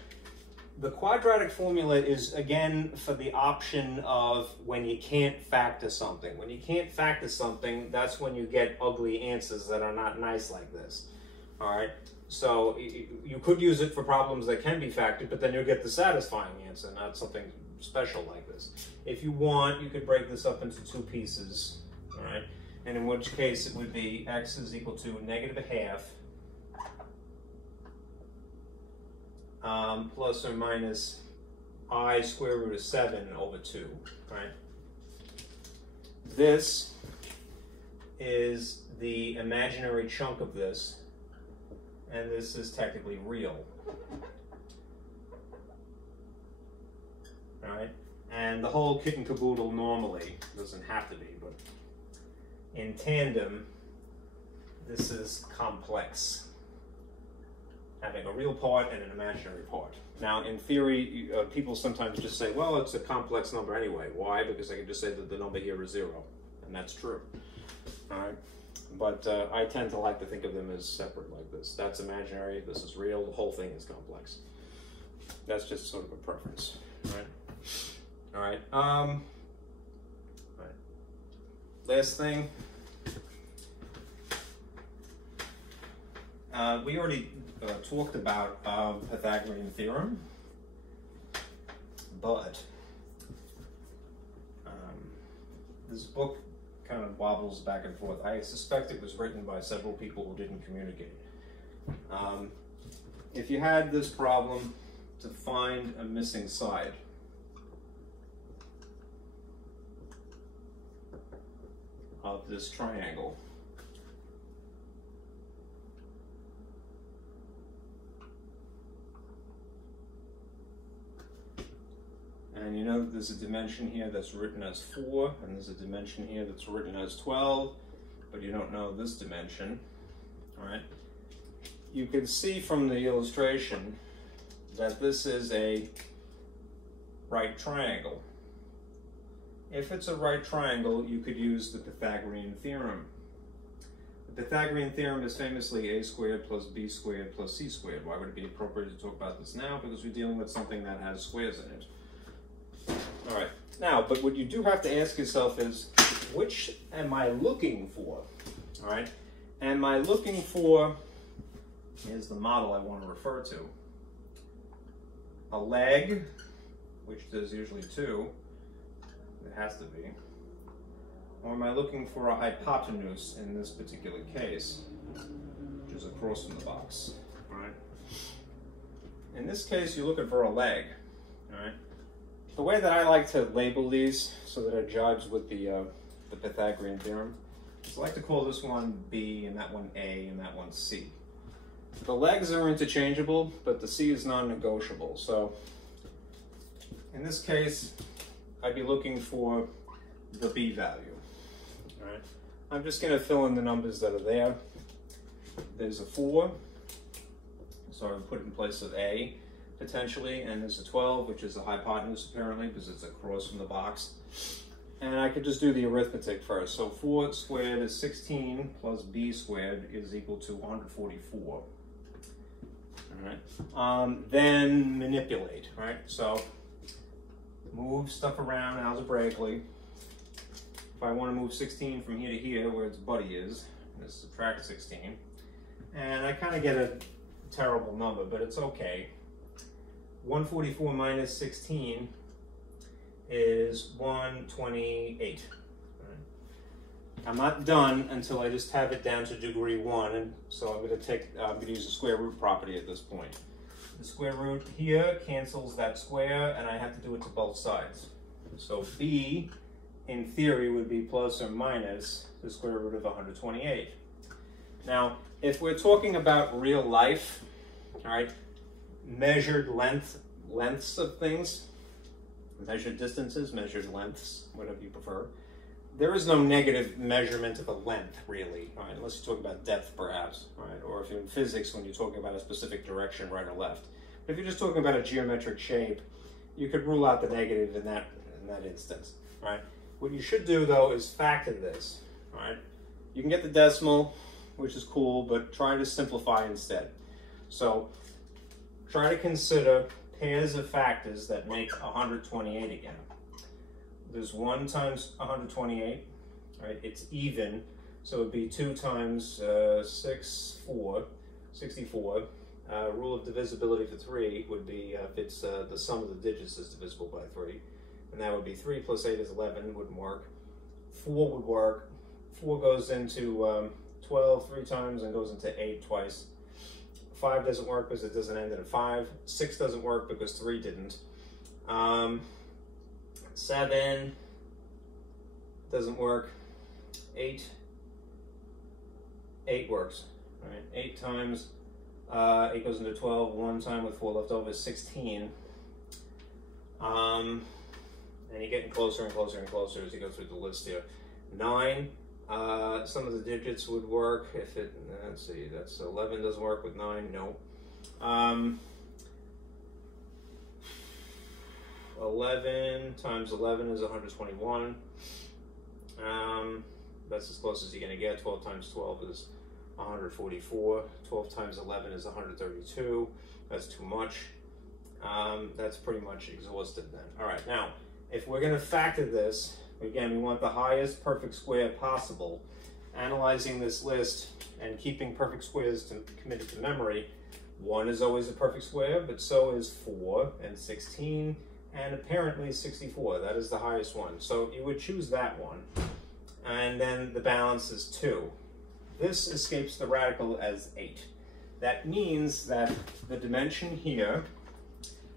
The quadratic formula is, again, for the option of when you can't factor something. When you can't factor something, that's when you get ugly answers that are not nice like this. All right. So you could use it for problems that can be factored, but then you'll get the satisfying answer, not something special like this. If you want, you could break this up into 2 pieces, all right? And in which case it would be x is equal to -1/2 plus or minus I square root of 7 over 2, right? This is the imaginary chunk of this, and this is technically real. Right? And the whole kit and caboodle normally doesn't have to be, but in tandem, this is complex. having a real part and an imaginary part. Now, in theory, people sometimes just say, well, it's a complex number anyway. Why? Because I can just say that the number here is 0, and that's true. All right? But I tend to like to think of them as separate like this. That's imaginary, this is real, the whole thing is complex. That's just sort of a preference. All right? All right. Last thing. We already talked about Pythagorean Theorem, but this book kind of wobbles back and forth. I suspect it was written by several people who didn't communicate. If you had this problem to find a missing side, of this triangle, and you know that there's a dimension here that's written as 4, and there's a dimension here that's written as 12, but you don't know this dimension, all right? You can see from the illustration that this is a right triangle. If it's a right triangle, you could use the Pythagorean theorem. The Pythagorean theorem is famously a squared plus b squared plus c squared. Why would it be appropriate to talk about this now? Because we're dealing with something that has squares in it. All right, now, but what you do have to ask yourself is, which am I looking for? All right, am I looking for, here's the model I want to refer to, a leg, which there's usually 2, it has to be, or am I looking for a hypotenuse in this particular case, which is across from the box, all right? In this case, you're looking for a leg, all right? The way that I like to label these so that I jives with the Pythagorean theorem is I like to call this one B and that one A and that one C. The legs are interchangeable, but the C is non-negotiable. So in this case, I'd be looking for the B value. All right. I'm just going to fill in the numbers that are there. There's a 4, so I put in place of A, potentially, and there's a 12, which is a hypotenuse apparently, because it's across from the box. And I could just do the arithmetic first. So 4 squared is 16 plus b squared is equal to 144. All right. Then manipulate, right? So move stuff around algebraically. If I want to move 16 from here to here, where its buddy is, let's subtract 16. And I kind of get a terrible number, but it's okay. 144 minus 16 is 128. Right. I'm not done until I just have it down to degree 1, and so I'm going to use the square root property at this point. The square root here cancels that square, and I have to do it to both sides. So b, in theory, would be plus or minus the square root of 128. Now, if we're talking about real life, all right, measured lengths of things, measured distances, measured lengths, whatever you prefer. There is no negative measurement of a length, really, right? Unless you're talking about depth, perhaps, right? Or if you're in physics, when you're talking about a specific direction, right or left. But if you're just talking about a geometric shape, you could rule out the negative in that instance, right? What you should do, though, is factor this, right? You can get the decimal, which is cool, but try to simplify instead. So try to consider pairs of factors that make 128 again. There's 1 times 128, right? It's even, so it would be 2 times 64. Rule of divisibility for 3 would be if it's the sum of the digits is divisible by 3. And that would be 3 plus 8 is 11, wouldn't work. 4 would work. 4 goes into 12 3 times and goes into 8 twice. 5 doesn't work because it doesn't end in a 5. 6 doesn't work because 3 didn't. 7 doesn't work. 8 works. All right, 8 times 8 goes into 12. 1 time with 4 left over is 16. And you're getting closer and closer and closer as you go through the list here. 9. Some of the digits would work if it, let's see, that's 11 doesn't work with 9, no. $11 times 11 is 121. That's as close as you're going to get. 12 times 12 is 144. 12 times 11 is 132. That's too much. That's pretty much exhausted then. All right, now, if we're going to factor this, again, we want the highest perfect square possible. Analyzing this list and keeping perfect squares committed to memory, 1 is always a perfect square, but so is 4 and 16, and apparently 64. That is the highest one. So you would choose that one. And then the balance is 2. This escapes the radical as 8. That means that the dimension here,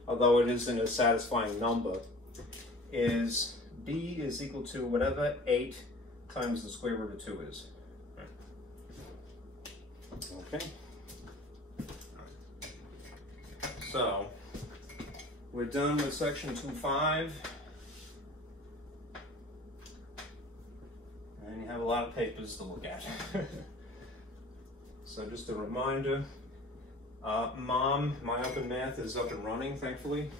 although it isn't a satisfying number, is b is equal to whatever 8 times the square root of 2 is. Okay. So we're done with section 2.5. And you have a lot of papers to look at. So just a reminder, Mom, my open math is up and running, thankfully.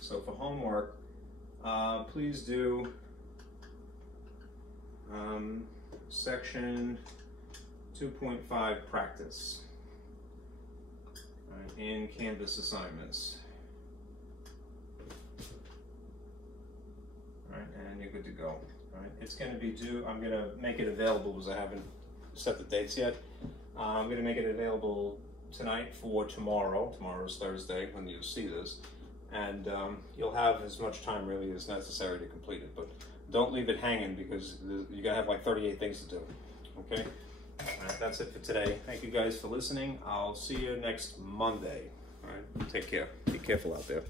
So for homework, please do section 2.5 practice in Canvas assignments. All right, and you're good to go. All right, it's going to be due. I'm going to make it available because I haven't set the dates yet. I'm going to make it available tonight for tomorrow. Tomorrow's Thursday when you see this, and you'll have as much time really as necessary to complete it. But don't leave it hanging because you're going to have like 38 things to do. Okay. All right, that's it for today. Thank you guys for listening. I'll see you next Monday. All right, take care. Be careful out there.